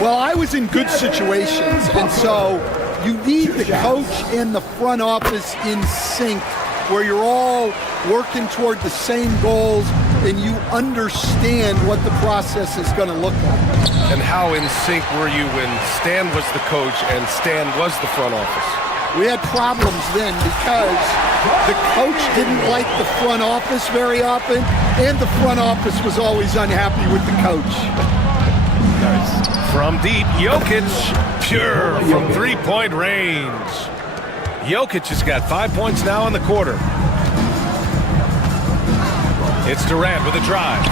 Well, I was in good situations, and so you need the coach and the front office in sync, where you're all working toward the same goals and you understand what the process is going to look like. And how in sync were you when Stan was the coach and Stan was the front office? We had problems then because the coach didn't like the front office very often, and the front office was always unhappy with the coach. Nice. From deep, Jokic, pure from three-point range. Jokic has got 5 points now in the quarter. It's Durant with a drive.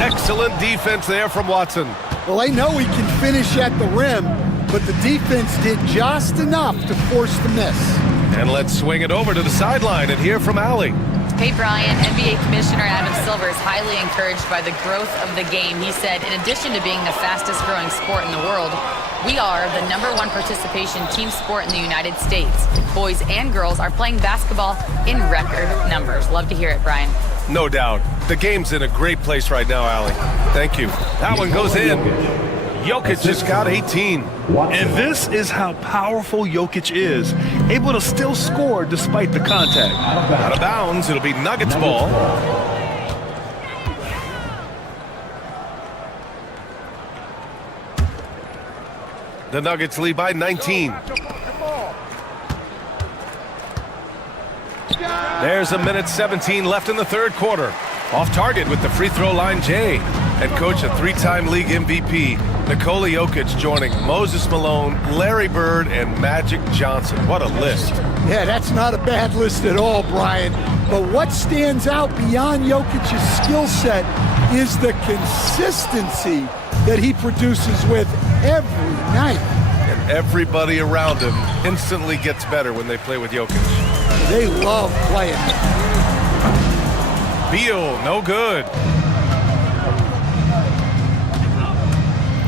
Excellent defense there from Watson. Well, they know he can finish at the rim, but the defense did just enough to force the miss. And let's swing it over to the sideline and hear from Allie. Hey, Brian, NBA Commissioner Adam Silver is highly encouraged by the growth of the game. He said, in addition to being the fastest growing sport in the world, we are the #1 participation team sport in the United States. Boys and girls are playing basketball in record numbers. Love to hear it, Brian. No doubt. The game's in a great place right now, Allie. Thank you. That one goes in. Jokic just got 18. And this is how powerful Jokic is, able to still score despite the contact. Out of bounds, it'll be Nuggets ball. The Nuggets lead by 19. There's a minute 17 left in the third quarter. Off target with the free throw line, Jay. And coach, a three-time league MVP, Nikola Jokic joining Moses Malone, Larry Bird, and Magic Johnson. What a list. Yeah, that's not a bad list at all, Brian. But what stands out beyond Jokic's skill set is the consistency that he produces with every night. And everybody around him instantly gets better when they play with Jokic. They love playing. Beal, no good.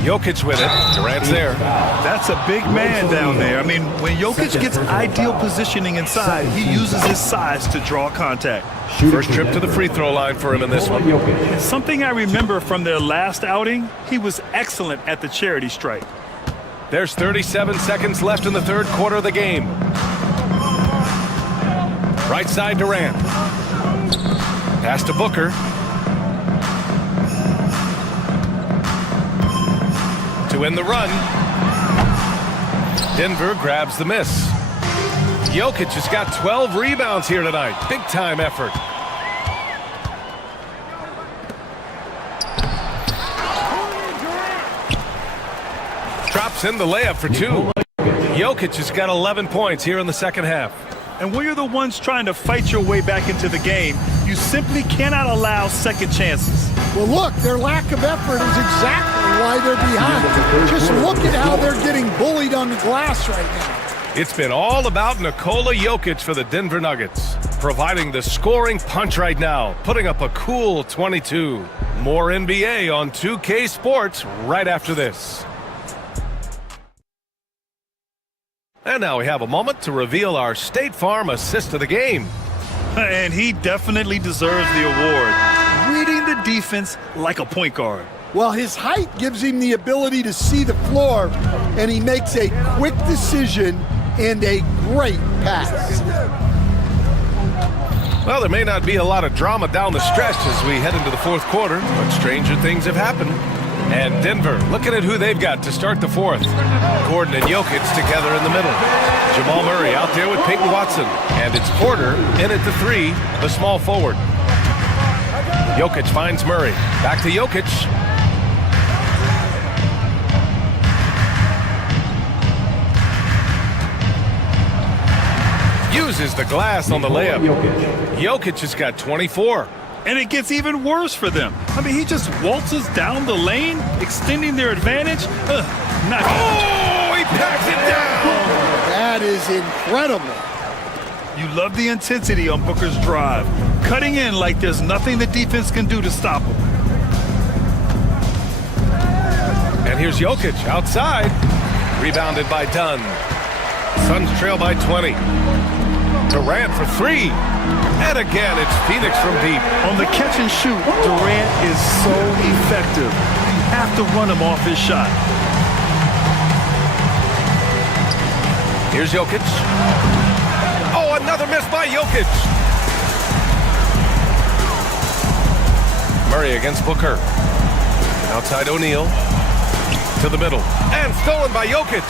Jokic with it. Durant's there. That's a big man down there. I mean, when Jokic gets ideal positioning inside, he uses his size to draw contact. First trip to the free throw line for him in this one. And something I remember from their last outing, he was excellent at the charity stripe. There's 37 seconds left in the third quarter of the game. Right side, Durant. Pass to Booker. To win the run. Denver grabs the miss. Jokic has got 12 rebounds here tonight. Big time effort. Drops in the layup for two. Jokic has got 11 points here in the second half. And when you're the ones trying to fight your way back into the game, you simply cannot allow second chances. Well, look, their lack of effort is exactly why they're behind. Just look at how they're getting bullied on the glass right now. It's been all about Nikola Jokic for the Denver Nuggets, providing the scoring punch right now, putting up a cool 22. More NBA on 2K Sports right after this. And now we have a moment to reveal our State Farm assist of the game. And he definitely deserves the award. Reading the defense like a point guard. Well, his height gives him the ability to see the floor, and he makes a quick decision and a great pass. Well, there may not be a lot of drama down the stretch as we head into the fourth quarter, but stranger things have happened. And Denver, looking at who they've got to start the fourth. Gordon and Jokic together in the middle. Jamal Murray out there with Peyton Watson. And it's Porter in at the three, the small forward. Jokic finds Murray. Back to Jokic. Uses the glass on the layup. Jokic has got 24. And it gets even worse for them. I mean, he just waltzes down the lane, extending their advantage. Not oh, he packs it down. That is incredible. You love the intensity on Booker's drive. Cutting in like there's nothing the defense can do to stop him. And here's Jokic outside. Rebounded by Dunn. Suns trail by 20. Durant for three. And again, it's Phoenix from deep. On the catch and shoot, Durant is so effective. You have to run him off his shot. Here's Jokic. Oh, another miss by Jokic. Murray against Booker. Outside O'Neal. To the middle. And stolen by Jokic.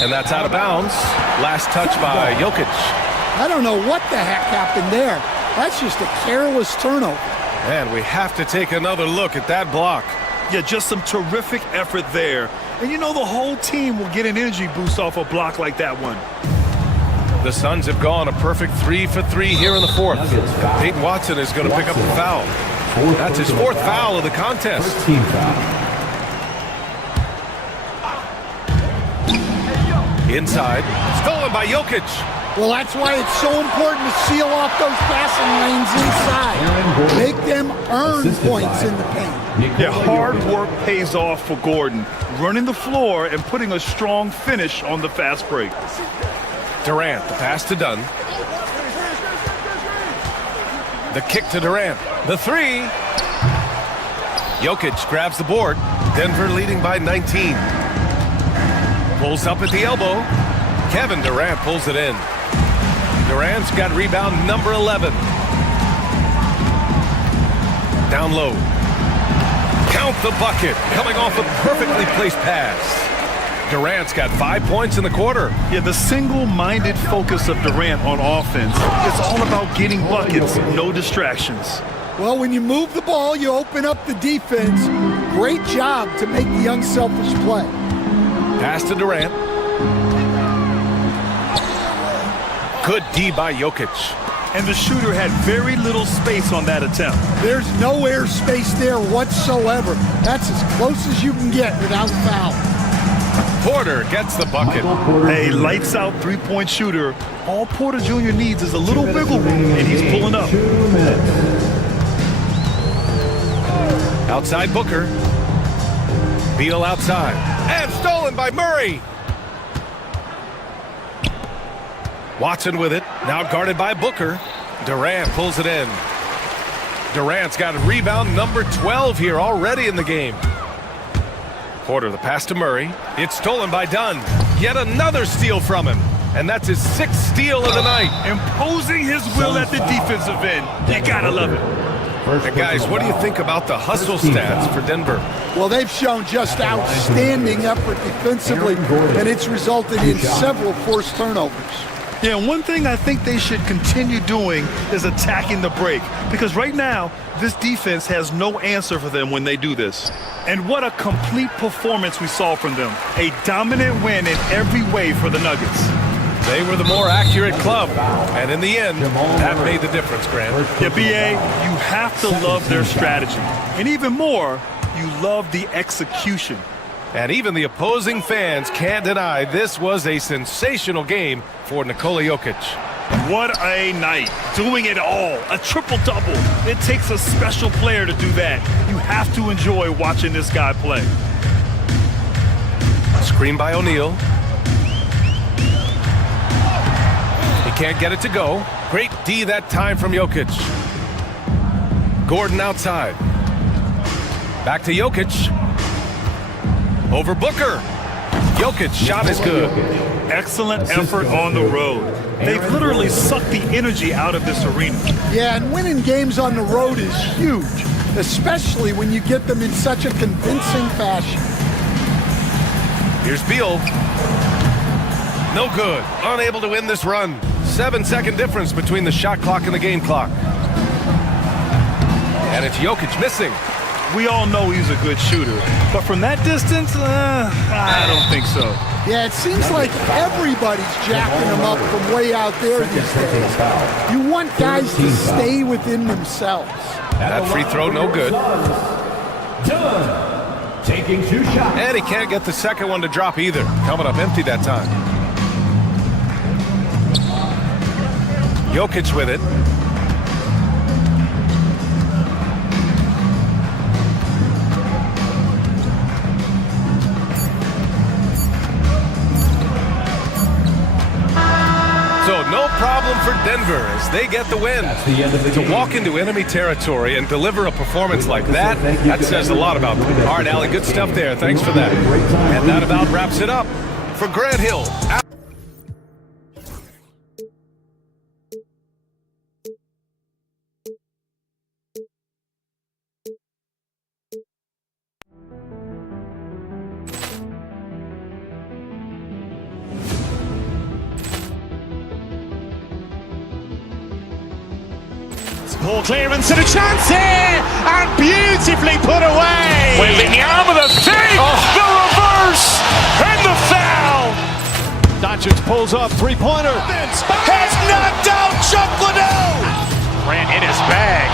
And that's out of bounds. Last touch by Jokic. I don't know what the heck happened there. That's just a careless turnover. And we have to take another look at that block. Yeah, just some terrific effort there. And you know the whole team will get an energy boost off a block like that one. The Suns have gone a perfect 3 for 3 here in the fourth. Peyton Watson is going to pick up the foul. That's his fourth foul of the contest. Team foul. Inside, stolen by Jokic. Well, that's why it's so important to seal off those passing lanes inside. Make them earn points in the paint. Yeah, hard work pays off for Gordon, running the floor and putting a strong finish on the fast break. Durant, the pass to Dunn. The kick to Durant. The three. Jokic grabs the board. Denver leading by 19. Pulls up at the elbow. Kevin Durant pulls it in. Durant's got rebound number 11. Down low. Count the bucket. Coming off a perfectly placed pass. Durant's got 5 points in the quarter. Yeah, the single-minded focus of Durant on offense. It's all about getting buckets, no distractions. Well, when you move the ball, you open up the defense. Great job to make the unselfish play. Pass to Durant. Good D by Jokic. And the shooter had very little space on that attempt. There's no air space there whatsoever. That's as close as you can get without a foul. Porter gets the bucket. A lights-out three-point shooter. All Porter Jr. needs is a little wiggle room, and he's pulling up. 2 minutes. Outside Booker. Beal outside. And stolen by Murray. Watson with it. Now guarded by Booker. Durant pulls it in. Durant's got rebound number 12 here already in the game. Porter, the pass to Murray. It's stolen by Dunn. Yet another steal from him. And that's his 6th steal of the night. Imposing his will at the defensive end. You gotta love it. And guys, what do you think about the hustle stats for Denver? Well, they've shown just outstanding effort defensively, and it's resulted in several forced turnovers. Yeah, one thing I think they should continue doing is attacking the break, because right now, this defense has no answer for them when they do this. And what a complete performance we saw from them. A dominant win in every way for the Nuggets. They were the more accurate club, and in the end, that made the difference, Grant. Yeah, BA, you have to love their strategy. And even more, you love the execution. And even the opposing fans can't deny this was a sensational game for Nikola Jokic. What a night. Doing it all. A triple-double. It takes a special player to do that. You have to enjoy watching this guy play. Screen by O'Neal. He can't get it to go. Great D that time from Jokic. Gordon outside. Back to Jokic. Over Booker. Jokic shot is good. Excellent effort on the road. They've literally sucked the energy out of this arena. Yeah, and winning games on the road is huge, especially when you get them in such a convincing fashion. Here's Beal. No good. Unable to win this run. 7-second difference between the shot clock and the game clock. And it's Jokic missing. We all know he's a good shooter, but from that distance, I don't think so. Yeah, it seems like everybody's jacking them up from way out there these days. You want guys to stay within themselves. That free throw, no good. Done. Taking 2 shots. And he can't get the second one to drop either. Coming up empty that time. Jokic with it. So no problem for Denver as they get the win. To walk into enemy territory and deliver a performance like that, that says a lot about them. All right, Allie, good stuff there. Thanks for that. And that about wraps it up for Grant Hill. Ball clearance and a chance here, and beautifully put away. Wembanyama the fake, the reverse, and the foul. Doncic pulls up, three-pointer. Has knocked out Chuck Liddell. Grant in his bag,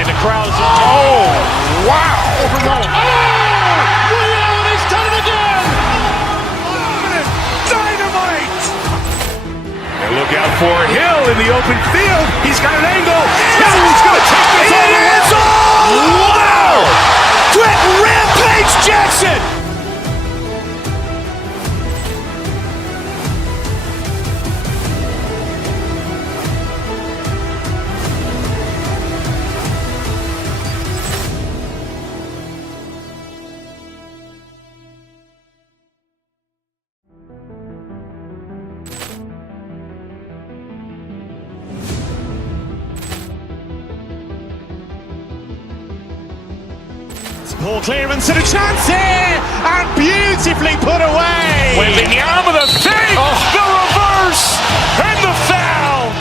and the crowd's oh wow! He's done it again. Dynamite. And look out for Hill in the open field. He's got an angle. Hill's going to take this all the way. Wow! Quit Rampage Jackson. Ball clearance and a chance here, and beautifully put away. Wembanyama the fake, the reverse, and the foul.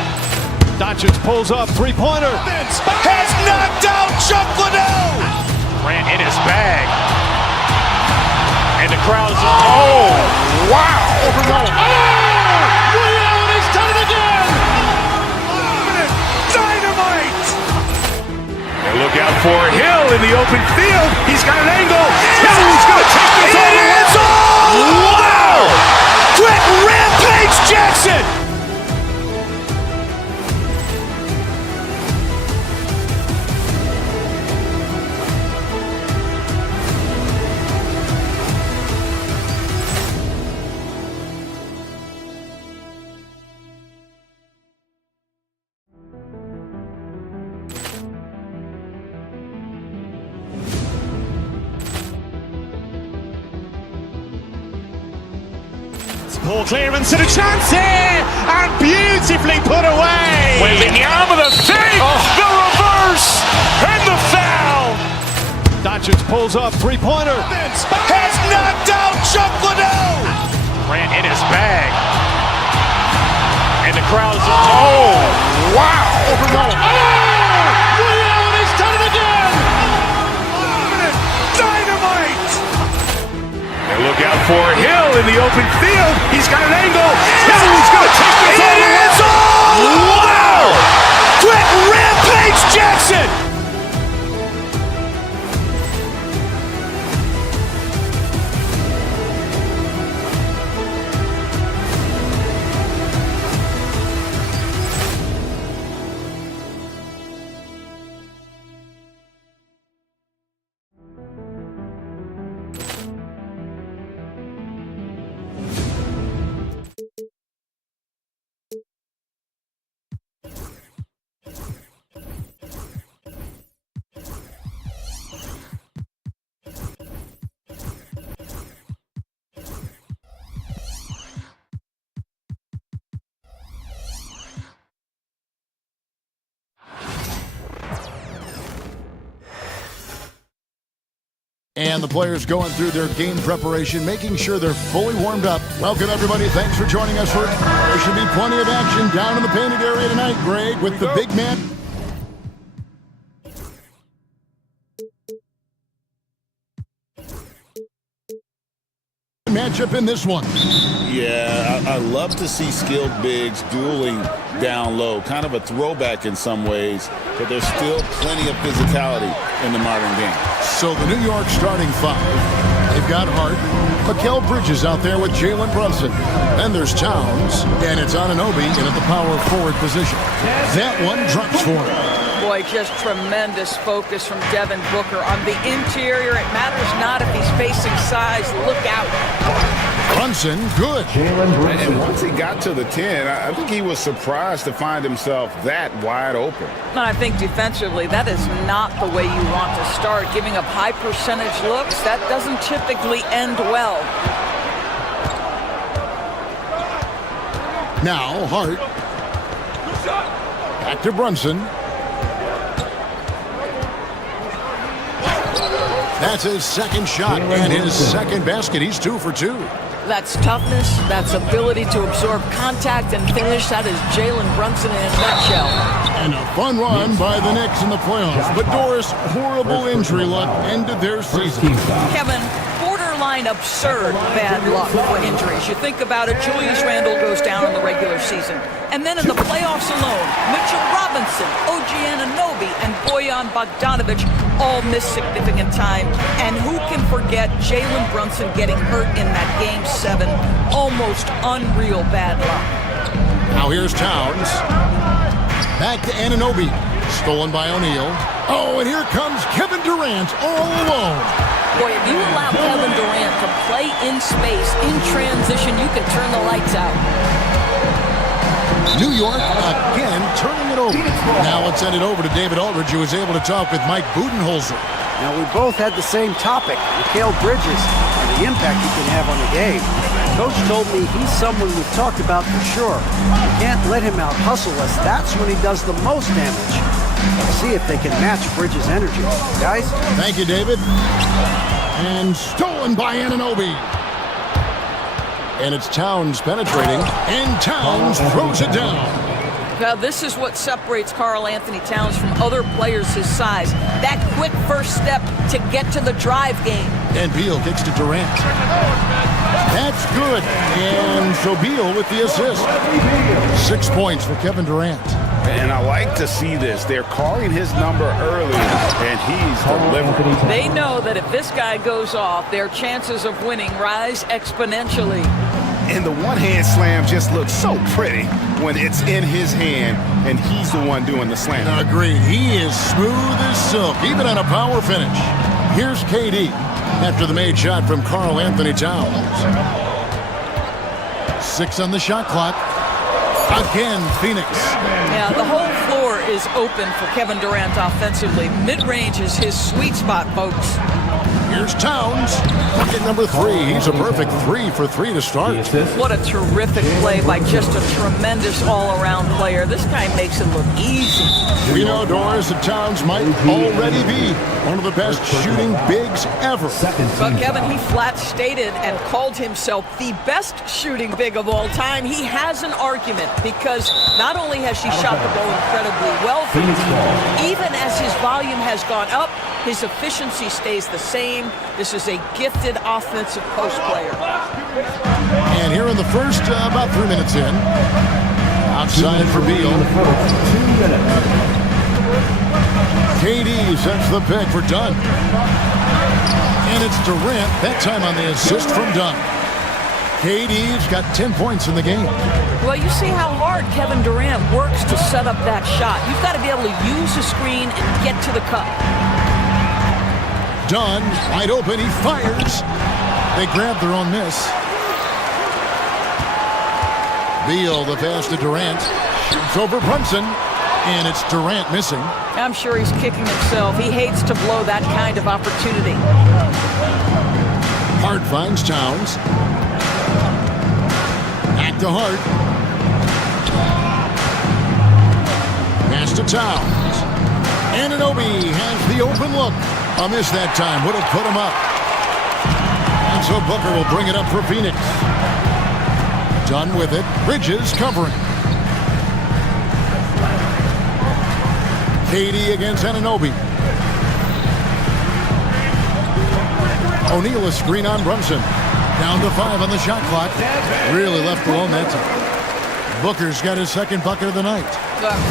Doncic pulls up, three-pointer. Has knocked out Chuck Liddell. Grant in his bag, and the crowd's oh wow! He's done it again. Dynamite. And look out for Hill in the open field. He's got an angle. Hill's going to take this all the way. Wow! Quit Rampage Jackson. Ball clearance and a chance here, and beautifully put away. Wembanyama the fake, the reverse, and the foul. Doncic pulls up, three-pointer. Has knocked out Chuck Liddell. Grant in his bag, and the crowd's oh wow! He's done it again. Dynamite. And look out out for Hill in the open field. He's got an angle. Hill's going to take this all the way. Wow! Quit Rampage Jackson! And the players going through their game preparation, making sure they're fully warmed up. Welcome, everybody. Thanks for joining us. There should be plenty of action down in the painted area tonight, Greg, with the big man. Matchup in this one. Yeah, I love to see skilled bigs dueling down low. Kind of a throwback in some ways, but there's still plenty of physicality in the modern game. So the New York starting five. They've got Hart. Mikal Bridges out there with Jalen Brunson. Then there's Towns, and it's Anunoby in at the power forward position. That one drops for him. Boy, just tremendous focus from Devin Booker. On the interior, it matters not if he's facing size. Look out. Brunson, good. And once he got to the 10, I think he was surprised to find himself that wide open. And I think defensively, that is not the way you want to start. Giving up high percentage looks, that doesn't typically end well. Now, Hart. Back to Brunson. That's his second shot and his second basket. He's 2 for 2. That's toughness. That's ability to absorb contact and finish. That is Jalen Brunson in a nutshell. And a fun run by the Knicks in the playoffs. But Doris, horrible injury luck ended their season. Kevin, borderline absurd bad luck for injuries. You think about it, Julius Randle goes down in the regular season. And then in the playoffs alone, Mitchell Robinson, OG Anunoby, and Bojan Bogdanovic all missed significant time. And who can forget Jalen Brunson getting hurt in that Game 7? Almost unreal bad luck. Now here's Towns. Back to Anunoby. Stolen by O'Neal. Oh, and here comes Kevin Durant all alone. Boy, if you allow Kevin Durant to play in space, in transition, you can turn the lights out. New York again turning it over. Now let's send it over to David Aldridge, who was able to talk with Mike Budenholzer. Now, we both had the same topic, Mikal Bridges, and the impact he can have on the game. Coach told me he's someone we've talked about for sure. You can't let him out-hustle us. That's when he does the most damage. Let's see if they can match Bridges' energy. Guys? Thank you, David. And stolen by Anunoby. And it's Towns penetrating, and Towns throws it down. Now, this is what separates Karl Anthony Towns from other players his size. That quick first step to get to the drive game. And Beal kicks to Durant. That's good. And so Beal with the assist. 6 points for Kevin Durant. And I like to see this. They're calling his number early, and he's delivering. They know that if this guy goes off, their chances of winning rise exponentially. And the one-hand slam just looks so pretty when it's in his hand, and he's the one doing the slam. Agreed. He is smooth as silk, even on a power finish. Here's KD after the made shot from Karl Anthony Towns. 6 on the shot clock. Again, Phoenix. Yeah, the whole floor is open for Kevin Durant offensively. Mid-range is his sweet spot, folks. Here's Towns. Bucket number 3. He's a perfect 3 for 3 to start. What a terrific play by just a tremendous all-around player. This guy makes it look easy. We know, Doris, that Towns might already be one of the best shooting bigs ever. But Kevin, he flat stated and called himself the best shooting big of all time. He has an argument because not only has she shot the ball incredibly well for the team, even as his volume has gone up, his efficiency stays the same. This is a gifted offensive post player. And here in the first, about 3 minutes in, outside for Beal. 2 minutes. KD sets the pick for Dunn. And it's Durant, that time on the assist from Dunn. KD's got 10 points in the game. Well, you see how hard Kevin Durant works to set up that shot. You've got to be able to use the screen and get to the cup. Dunn, wide open, he fires. They grab their own miss. Beal, the pass to Durant. Shoots over Brunson. And it's Durant missing. I'm sure he's kicking himself. He hates to blow that kind of opportunity. Hart finds Towns. Back to Hart. Pass to Towns. Anunoby has the open look. A miss that time. Would have put him up. And so Booker will bring it up for Phoenix. Done with it. Bridges covering. KD against Anunoby. O'Neal a screen on Brunson. Down to 5 on the shot clock. Really left alone that time. Booker's got his second bucket of the night.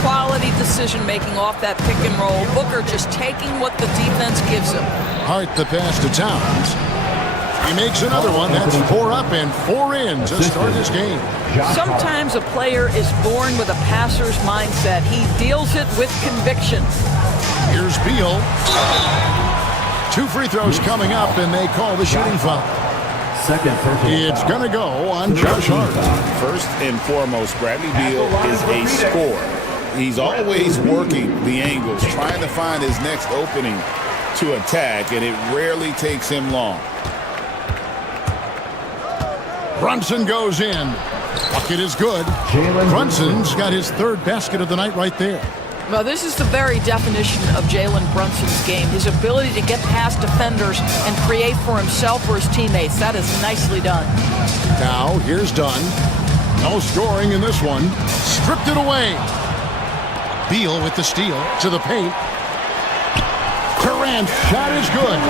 Quality decision-making off that pick and roll. Booker just taking what the defense gives him. Hart the pass to Towns. He makes another one. That's 4 up and 4 in to start this game. Sometimes a player is born with a passer's mindset. He deals it with conviction. Here's Beal. 2 free throws coming up, and they call the shooting foul. Second personal It's going to go on Josh Hart. First and foremost, Bradley Beal is a scorer. He's always working the angles, trying to find his next opening to attack, and it rarely takes him long. Brunson goes in. Bucket is good. Brunson's got his 3rd basket of the night right there. Well, this is the very definition of Jalen Brunson's game. His ability to get past defenders and create for himself or his teammates. That is nicely done. Now, here's Dunn. No scoring in this one. Stripped it away. Beal with the steal to the paint. Durant's shot is good.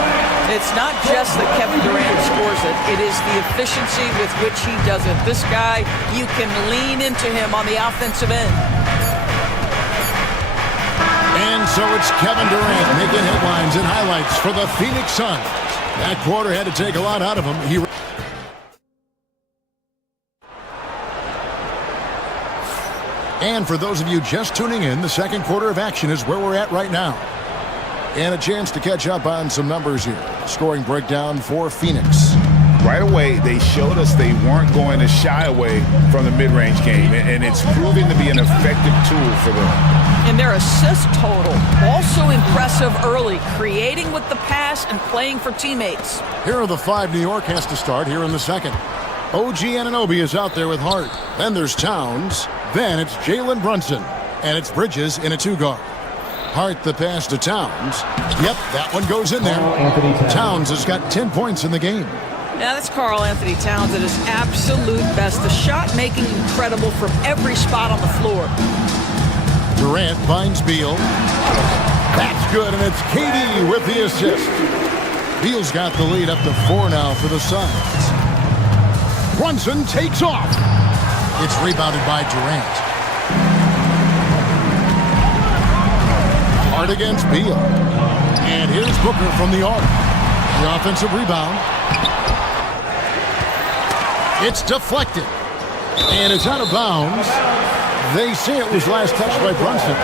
It's not just that Kevin Durant scores it. It is the efficiency with which he does it. This guy, you can lean into him on the offensive end. And so it's Kevin Durant making headlines and highlights for the Phoenix Suns. That quarter had to take a lot out of him. And for those of you just tuning in, the second quarter of action is where we're at right now. And a chance to catch up on some numbers here. Scoring breakdown for Phoenix. Right away, they showed us they weren't going to shy away from the mid-range game, and it's proving to be an effective tool for them. And their assist total, also impressive early, creating with the pass and playing for teammates. Here are the 5 New York has to start here in the second. OG Anunoby is out there with Hart. Then there's Towns. Then it's Jalen Brunson. And it's Bridges in a 2-guard. Hart the pass to Towns. Yep, that one goes in there. Towns has got 10 points in the game. Now that's Karl Anthony Towns at his absolute best. The shot making incredible from every spot on the floor. Durant finds Beal. That's good, and it's KD with the assist. Beal's got the lead up to 4 now for the Suns. Brunson takes off. It's rebounded by Durant. Hart against Beal. And here's Booker from the arc. The offensive rebound. It's deflected. And it's out of bounds. They say it was last touched by Brunson.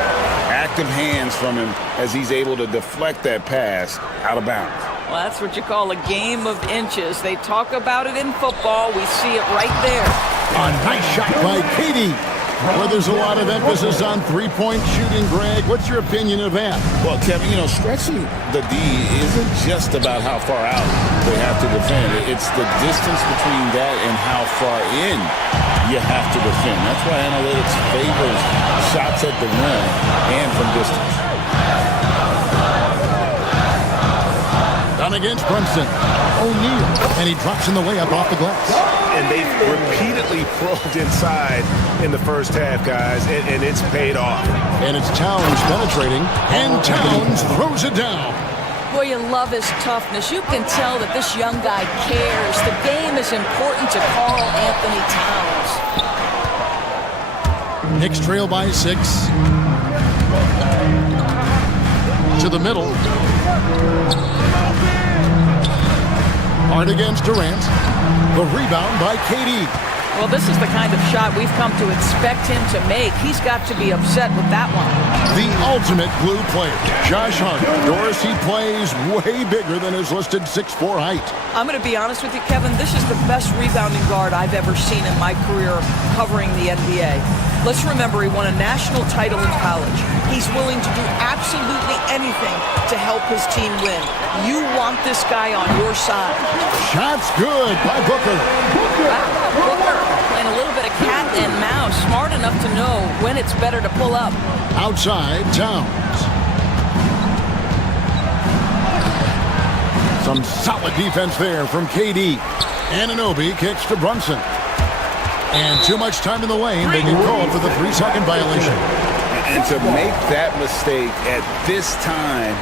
Active hands from him as he's able to deflect that pass out of bounds. Well, that's what you call a game of inches. They talk about it in football. We see it right there. A nice shot by KD. Where there's a lot of emphasis on three-point shooting, Greg. What's your opinion of that? Well, Kevin, stretching the D isn't just about how far out they have to defend. It's the distance between that and how far in you have to defend. That's why analytics favors shots at the rim and from distance. Done against Brunson. O'Neal. And he drops in the layup off the glass. And they've repeatedly probed inside in the first half, guys, and it's paid off. And it's Towns penetrating, and Towns throws it down. Boy, you love his toughness. You can tell that this young guy cares. The game is important to Karl Anthony Towns. Knicks trail by 6. To the middle. Hard against Durant. The rebound by KD. Well, this is the kind of shot we've come to expect him to make. He's got to be upset with that one. The ultimate blue player, Josh Hart. Doris, he plays way bigger than his listed 6'4" height. I'm going to be honest with you, Kevin. This is the best rebounding guard I've ever seen in my career covering the NBA. Let's remember, he won a national title in college. He's willing to do absolutely anything to help his team win. You want this guy on your side. Shot's good by Booker. Wow, Booker playing a little bit of cat and mouse. Smart enough to know when it's better to pull up. Outside, Towns. Some solid defense there from KD. Anunoby kicks to Brunson. And too much time in the lane. They get called for the 3-second violation. And to make that mistake at this time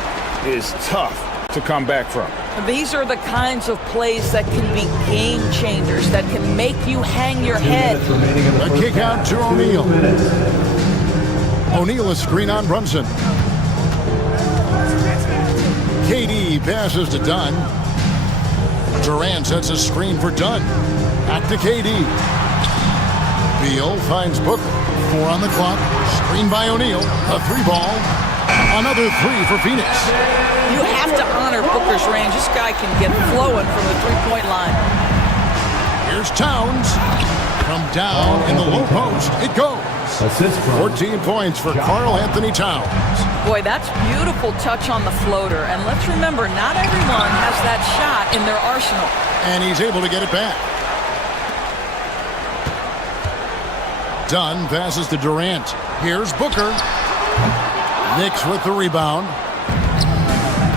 is tough to come back from. These are the kinds of plays that can be game changers, that can make you hang your head. A kick out to O'Neal. O'Neal, a screen on Brunson. KD passes to Dunn. Durant sets a screen for Dunn. Back to KD. Beal finds Booker. 4 on the clock. Screen by O'Neal. A 3-ball. Another 3 for Phoenix. You have to honor Booker's range. This guy can get flowing from the 3-point line. Here's Towns. From down in the low post, it goes. 14 points for Karl Anthony Towns. Boy, that's beautiful touch on the floater. And let's remember, not everyone has that shot in their arsenal. And he's able to get it back. Dunn passes to Durant. Here's Booker. Knicks with the rebound.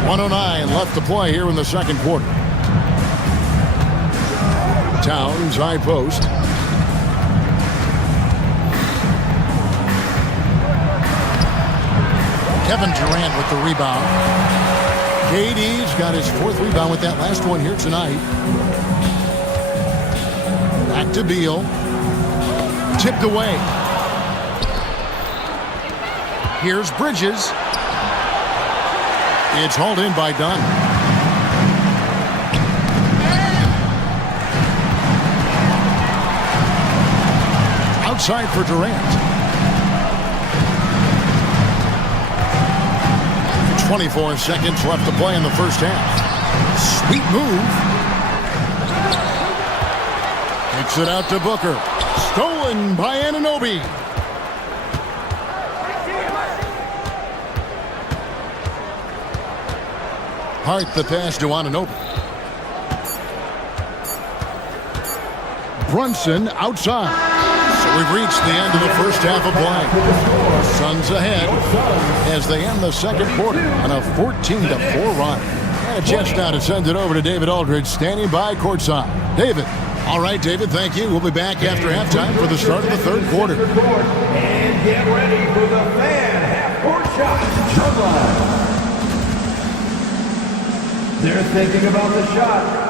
1:09 left to play here in the second quarter. Towns, high post. Kevin Durant with the rebound. KD's got his 4th rebound with that last one here tonight. Back to Beal. Tipped away. Here's Bridges. It's hauled in by Dunn. Outside for Durant. 24 seconds left to play in the first half. Sweet move. Kicks it out to Booker. Stolen by Anunoby. Hart the pass to Anunoby. Brunson outside. So we've reached the end of the first half of play. Suns ahead as they end the second quarter on a 14-4 run. And a chance now to send it over to David Aldridge, standing by courtside. David. All right, David, thank you. We'll be back after halftime for the start of the third quarter. And get ready for the fan half-court shot. They're thinking about the shot.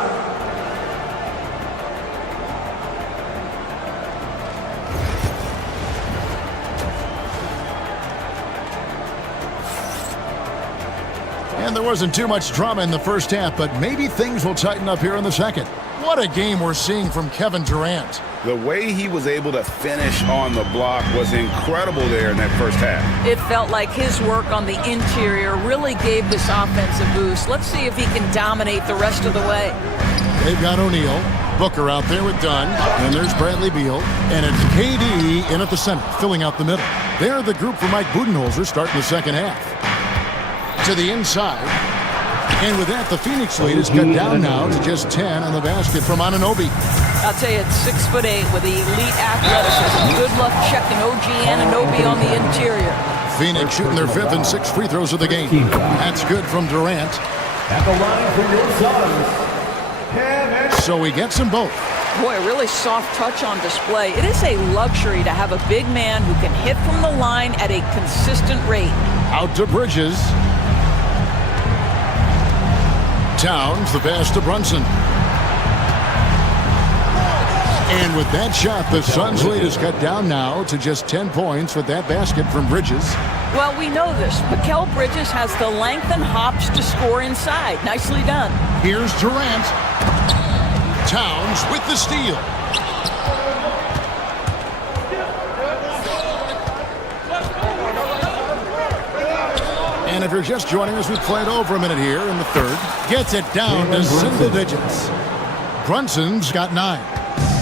And there wasn't too much drama in the first half, but maybe things will tighten up here in the second. What a game we're seeing from Kevin Durant. The way he was able to finish on the block was incredible there in that first half. It felt like his work on the interior really gave this offense a boost. Let's see if he can dominate the rest of the way. They've got O'Neal. Booker out there with Dunn. And there's Bradley Beal. And it's KD in at the center, filling out the middle. They're the group for Mike Budenholzer starting the second half. To the inside. And with that, the Phoenix lead is cut down now to just 10 on the basket from Anunoby. I'll tell you, it's 6'8" with elite athleticism. Good luck checking OG Anunoby on the interior. Phoenix shooting their 5th and 6th free throws of the game. That's good from Durant. At the line for your Suns, Kevin. So he gets them both. Boy, a really soft touch on display. It is a luxury to have a big man who can hit from the line at a consistent rate. Out to Bridges. Towns, the pass to Brunson. And with that shot, the Suns' lead is cut down now to just 10 points with that basket from Bridges. Well, we know this. Mikal Bridges has the length and hops to score inside. Nicely done. Here's Durant. Towns with the steal. And if you're just joining us, we've played over a minute here in the third. Gets it down to single digits. Brunson's got 9.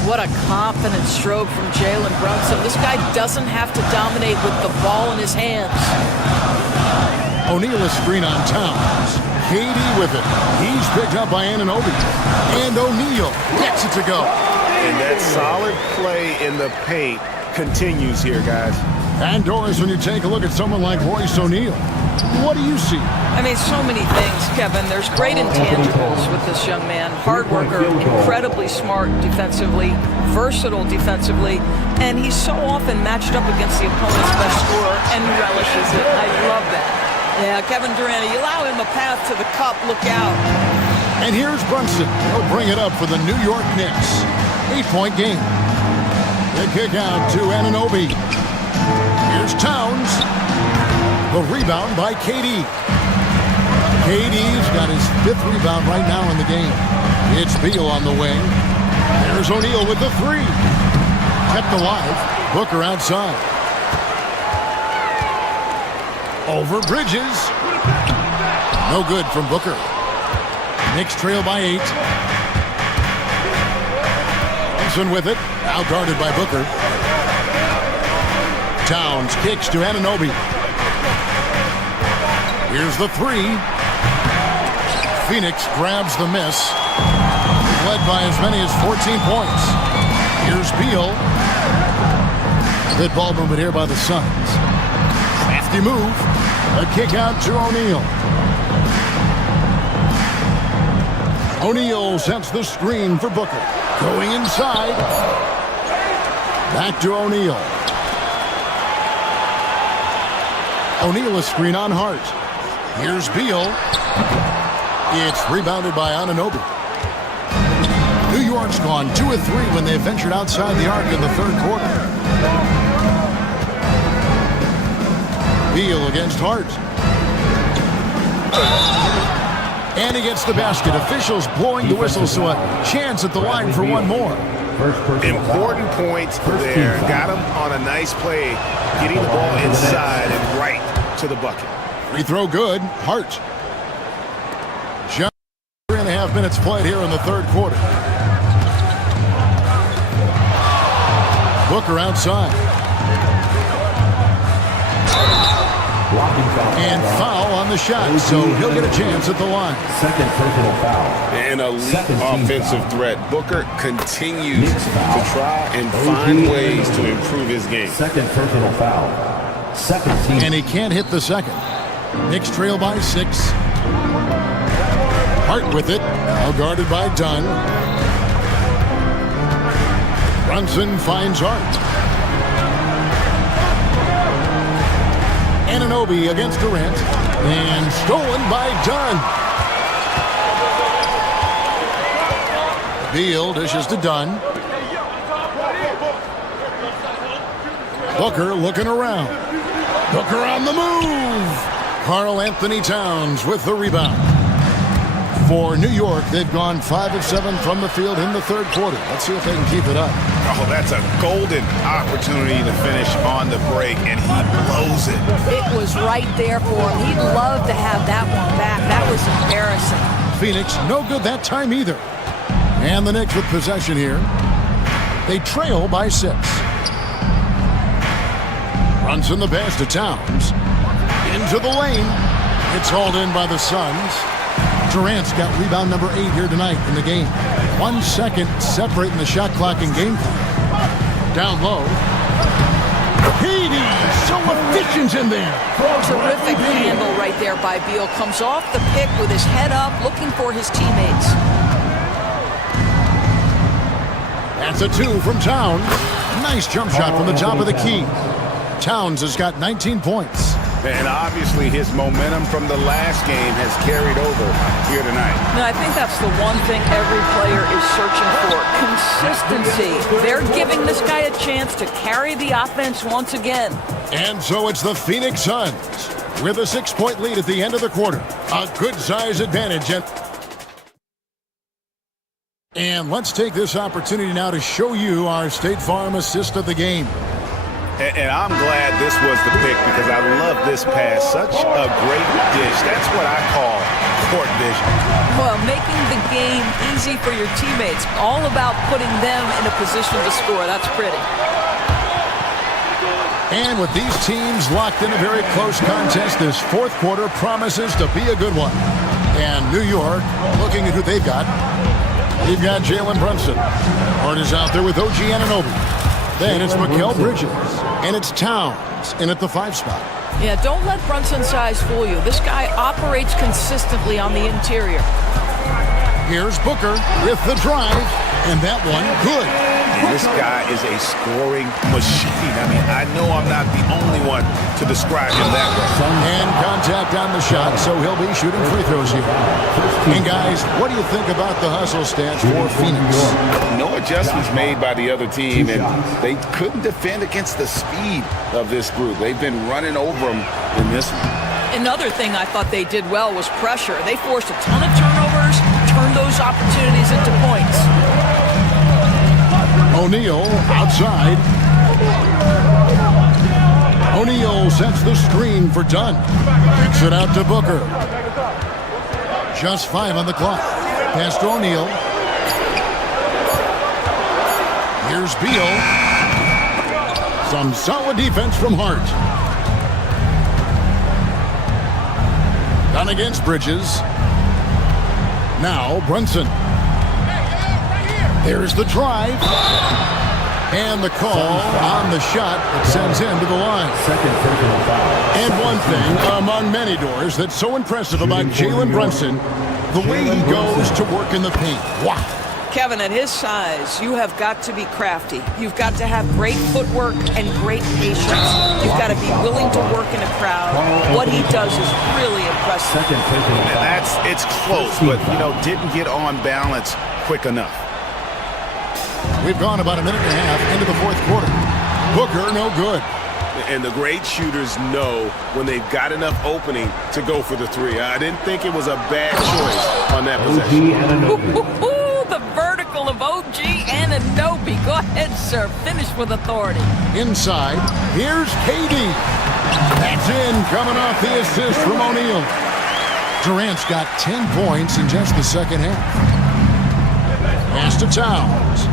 What a confident stroke from Jalen Brunson. This guy doesn't have to dominate with the ball in his hands. O'Neal a screen on Towns. KD with it. He's picked up by Anunoby. And O'Neal gets it to go. And that solid play in the paint continues here, guys. And Doris, when you take a look at someone like Royce O'Neal, what do you see? I mean, so many things, Kevin. There's great intangibles with this young man. Hard worker, incredibly smart defensively, versatile defensively, and he's so often matched up against the opponent's best scorer and relishes it. I love that. Yeah, Kevin Durant, you allow him a path to the cup, look out. And here's Brunson. He'll bring it up for the New York Knicks. 8-point game. The kick out to Anunoby. Here's Towns. The rebound by KD. KD's got his 5th rebound right now in the game. It's Beal on the wing. There's O'Neal with the 3. Kept alive. Booker outside. Over Bridges. No good from Booker. Knicks trail by 8. Brunson with it. Out guarded by Booker. Towns kicks to Anunoby. Here's the 3. Phoenix grabs the miss. Led by as many as 14 points. Here's Beal. Good ball movement here by the Suns. Crafty move. A kick out to O'Neal. O'Neal sets the screen for Booker. Going inside. Back to O'Neal. O'Neal a screen on Hart. Here's Beal. It's rebounded by Anunoby. New York's gone 2 of 3 when they ventured outside the arc in the third quarter. Beal against Hart. And he gets the basket. Officials blowing the whistle, so a chance at the line for one more. Important points there. Got him on a nice play, getting the ball inside and right to the bucket. Free throw good. Hart. Just 3.5 minutes played here in the third quarter. Booker outside. And foul on the shot, so he'll get a chance at the line. Second personal foul. An elite offensive threat. Booker continues to try and find ways to improve his game. Second personal foul. Second team. And he can't hit the second. Knicks trail by 6. Hart with it. Now guarded by Dunn. Brunson finds Hart. Anunoby against Durant. And stolen by Dunn. Beal dishes to Dunn. Booker looking around. Booker on the move. Karl Anthony Towns with the rebound. For New York, they've gone 5 of 7 from the field in the third quarter. Let's see if they can keep it up. Oh, that's a golden opportunity to finish on the break, and he blows it. It was right there for him. He'd love to have that one back. That was embarrassing. Phoenix, no good that time either. And the Knicks with possession here. They trail by 6. Runs in the pass to Towns. Into the lane. It's hauled in by the Suns. Durant's got rebound number 8 here tonight in the game. 1 second separating the shot clock and game time. Down low. KD, so efficient in there. Terrific handle right there by Beal. Comes off the pick with his head up, looking for his teammates. That's a 2 from Towns. Nice jump shot from the top of the key. Towns has got 19 points. And obviously his momentum from the last game has carried over here tonight. And I think that's the one thing every player is searching for, consistency. They're giving this guy a chance to carry the offense once again. And so it's the Phoenix Suns with a 6-point lead at the end of the quarter. A good size advantage. And let's take this opportunity now to show you our State Farm assist of the game. And I'm glad this was the pick because I love this pass. Such a great dish. That's what I call court vision. Well, making the game easy for your teammates. All about putting them in a position to score. That's pretty. And with these teams locked in a very close contest, this fourth quarter promises to be a good one. And New York, looking at who they've got. They've got Jalen Brunson. Hart is out there with OG Anunoby. Then it's Mikal Bridges. And it's Towns in at the 5 spot. Yeah, don't let Brunson's size fool you. This guy operates consistently on the interior. Here's Booker with the drive. And that one, good. And this guy is a scoring machine. I mean, I know I'm not the only one to describe him that way. And contact on the shot, so he'll be shooting free throws here. And guys, what do you think about the hustle stats for Phoenix? No adjustments made by the other team, and they couldn't defend against the speed of this group. They've been running over them in this one. Another thing I thought they did well was pressure. They forced a ton of turnovers, turned those opportunities into points. O'Neal outside. O'Neal sets the screen for Dunn. Kicks it out to Booker. Just 5 on the clock. Pass to O'Neal. Here's Beal. Some solid defense from Hart. Done against Bridges. Now Brunson. There's the drive. And the call on the shot that sends him to the line. And one thing among many doors that's so impressive about Jalen Brunson, the way he goes to work in the paint. Wow. Kevin, at his size, you have got to be crafty. You've got to have great footwork and great patience. You've got to be willing to work in a crowd. What he does is really impressive. It's close, but, didn't get on balance quick enough. We've gone about a minute and a half into the fourth quarter. Booker, no good. And the great shooters know when they've got enough opening to go for the three. I didn't think it was a bad choice on that possession. The vertical of OG Anunoby. Go ahead, sir. Finish with authority. Inside, here's KD. That's in, coming off the assist from O'Neal. Durant's got 10 points in just the second half. Pass to Towns.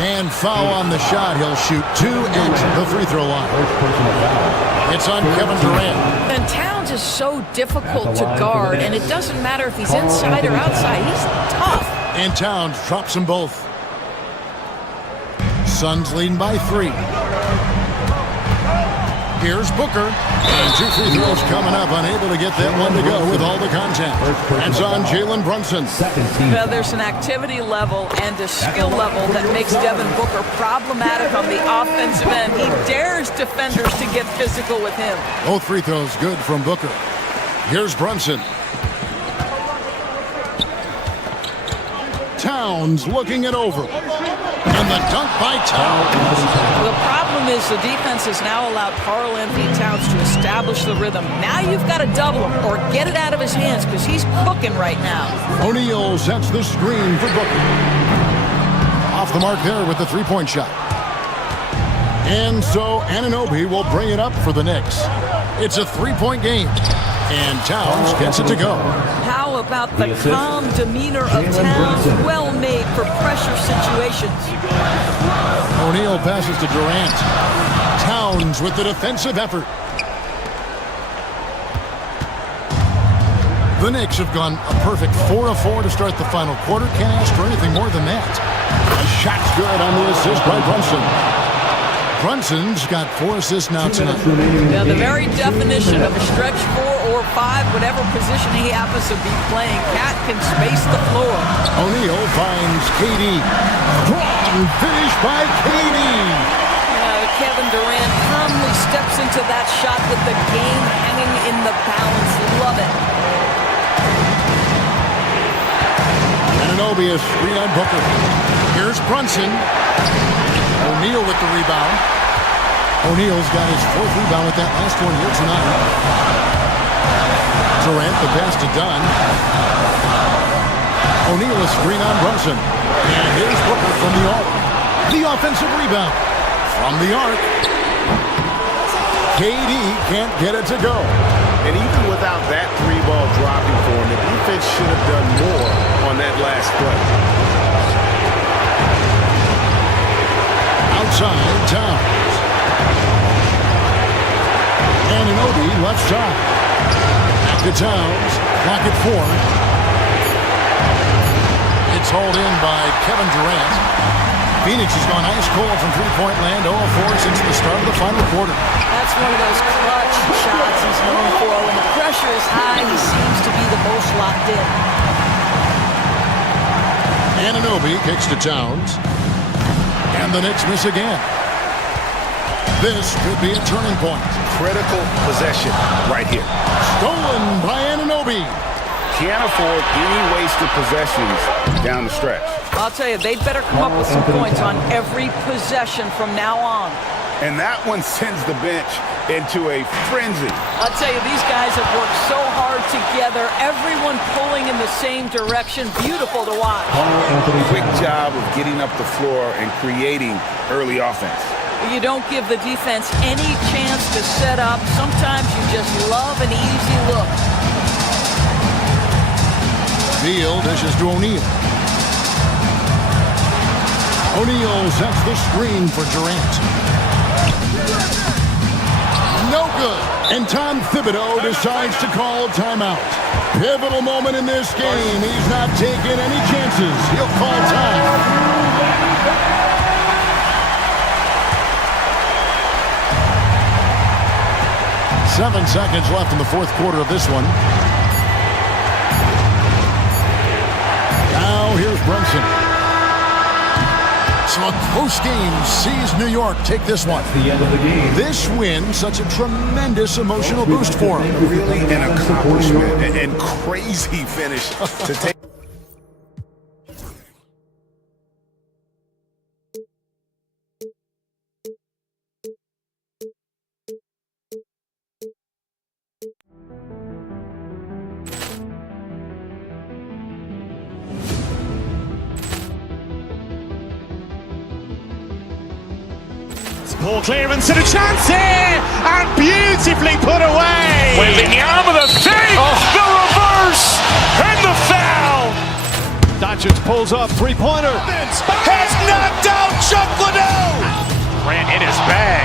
And foul on the shot. He'll shoot 2 at the free throw line. It's on Kevin Durant. And Towns is so difficult to guard, and it doesn't matter if he's inside or outside. He's tough. And Towns drops them both. Suns leading by 3. Here's Booker. And 2 free throws coming up. Unable to get that one to go with all the contact. It's on Jalen Brunson. Well, there's an activity level and a skill level that makes Devin Booker problematic on the offensive end. He dares defenders to get physical with him. Both free throws good from Booker. Here's Brunson. Towns looking it over. And the dunk by Towns. The problem is the defense has now allowed Karl-Anthony Towns to establish the rhythm. Now you've got to double him or get it out of his hands because he's cooking right now. O'Neal sets the screen for Booker. Off the mark there with the three-point shot. And so Anunoby will bring it up for the Knicks. It's a 3-point game. And Towns gets it to go. How about the calm demeanor of Towns? Well made for pressure situations. O'Neal passes to Durant. Towns with the defensive effort. The Knicks have gone a perfect 4 of 4 to start the final quarter. Can't ask for anything more than that. A shot's good on the assist by Brunson. Brunson's got 4 assists now tonight. Yeah, the very definition of a stretch 4 or 5, whatever position he happens to be playing, Cat can space the floor. O'Neal finds KD. Strong finish by KD. Kevin Durant calmly steps into that shot with the game hanging in the balance. Love it. Anunoby is screen on Booker. Here's Brunson. O'Neal with the rebound. O'Neal's got his 4th rebound with that last one here tonight. Durant, the pass to Dunn. O'Neal is screen on Brunson. And here's Booker from the arc. The offensive rebound. From the arc. KD can't get it to go. And even without that 3-ball dropping for him, the defense should have done more on that last play. Outside, Towns. Anunoby left side. Back to Towns. Clock at 4. It's hauled in by Kevin Durant. Phoenix has gone ice cold from three-point land, 0-4 since the start of the final quarter. That's one of those clutch shots he's known for. When the pressure is high, he seems to be the most locked in. Anunoby kicks to Towns. And the Knicks miss again. This could be a turning point. Critical possession right here. Stolen by Anunoby. Can't afford any wasted possessions down the stretch. I'll tell you, they'd better come up with some points on every possession from now on. And that one sends the bench into a frenzy. I'll tell you, these guys have worked so hard together, everyone pulling in the same direction. Beautiful to watch. Quick job of getting up the floor and creating early offense. You don't give the defense any chance to set up. Sometimes you just love an easy look. Beal dishes to O'Neal. O'Neal sets the screen for Durant. No good. And Tom Thibodeau decides to call timeout. Pivotal moment in this game. He's not taking any chances. He'll call time. 7 seconds left in the 4th quarter of this one. Now here's Brunson. So a close game sees New York take this one. The end of the game. This win, such a tremendous emotional boost for him. Really an accomplishment and crazy finish to take. Ball clearance and a chance here, and beautifully put away. Wembanyama the fake, the reverse, and the foul. Doncic pulls up, three-pointer. Has knocked out Chuck Liddell. Ran in his bag,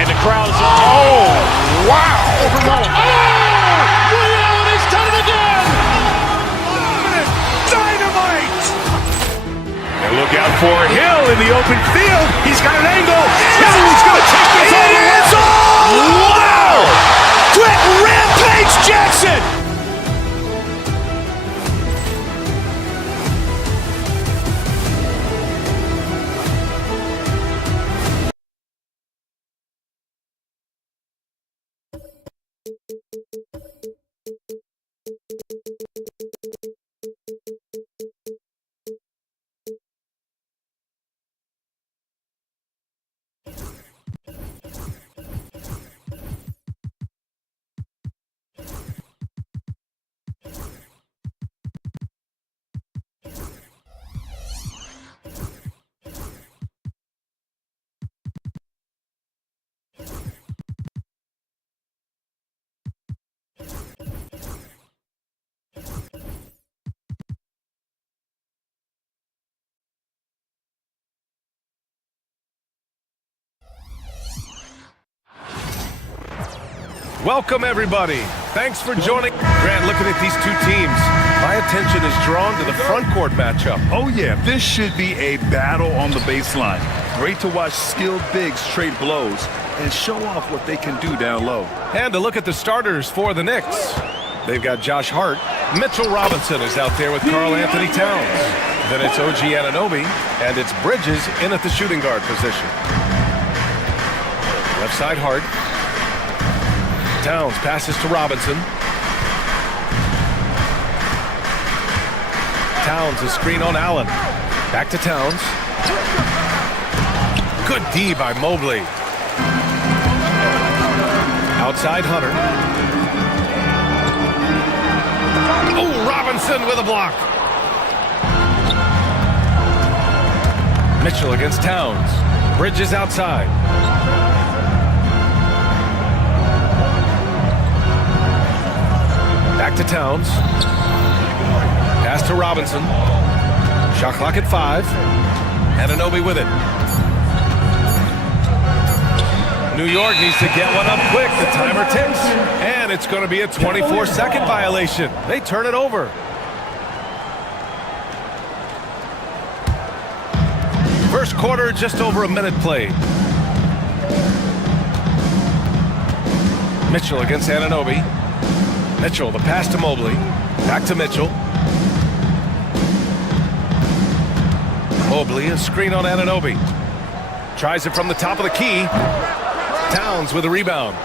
and the crowd is. Oh, wow! Overruled. He's done it again. Dynamite. And look out for Hill in the open field. He's got an angle. Hill's going to take this all the way. Wow! Quick Rampage Jackson. Welcome, everybody. Thanks for joining. Grant, looking at these two teams, my attention is drawn to the front court matchup. Oh, yeah, this should be a battle on the baseline. Great to watch skilled bigs trade blows and show off what they can do down low. And to look at the starters for the Knicks. They've got Josh Hart. Mitchell Robinson is out there with Karl Anthony Towns. Then it's OG Anunoby, and it's Bridges in at the shooting guard position. Left side Hart. Towns passes to Robinson. Towns, a screen on Allen. Back to Towns. Good D by Mobley. Outside Hunter. Oh, Robinson with a block. Mitchell against Towns. Bridges outside. Back to Towns. Pass to Robinson. Shot clock at 5. Anunoby with it. New York needs to get one up quick. The timer ticks. And it's going to be a 24-second violation. They turn it over. First quarter, just over a minute played. Mitchell against Anunoby. Mitchell, the pass to Mobley. Back to Mitchell. Mobley, a screen on Anunoby. Tries it from the top of the key. Towns with a rebound.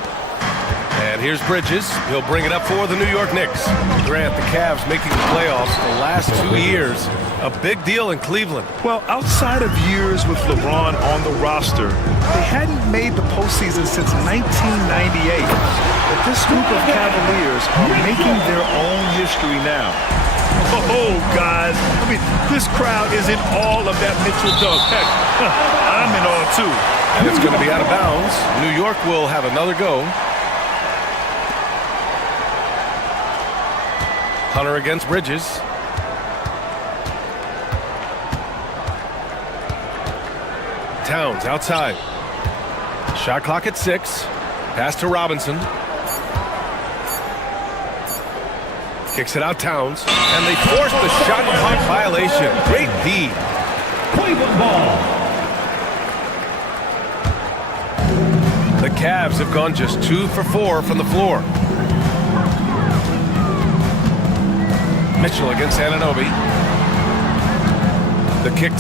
And here's Bridges. He'll bring it up for the New York Knicks. Grant, the Cavs making the playoffs the last 2 years. A big deal in Cleveland. Well, outside of years with LeBron on the roster, they hadn't made the postseason since 1998. But this group of Cavaliers are making their own history now. Oh, guys, I mean, this crowd is in all of that Mitchell dunk. Heck, I'm in all too. And it's going to be out of bounds. New York will have another go. Hunter against Bridges. Towns outside. Shot clock at 6. Pass to Robinson. Kicks it out Towns. And they force the shot clock violation. Great D. Cleveland ball. The Cavs have gone just 2 for 4 from the floor. Mitchell against Anunoby. The kick to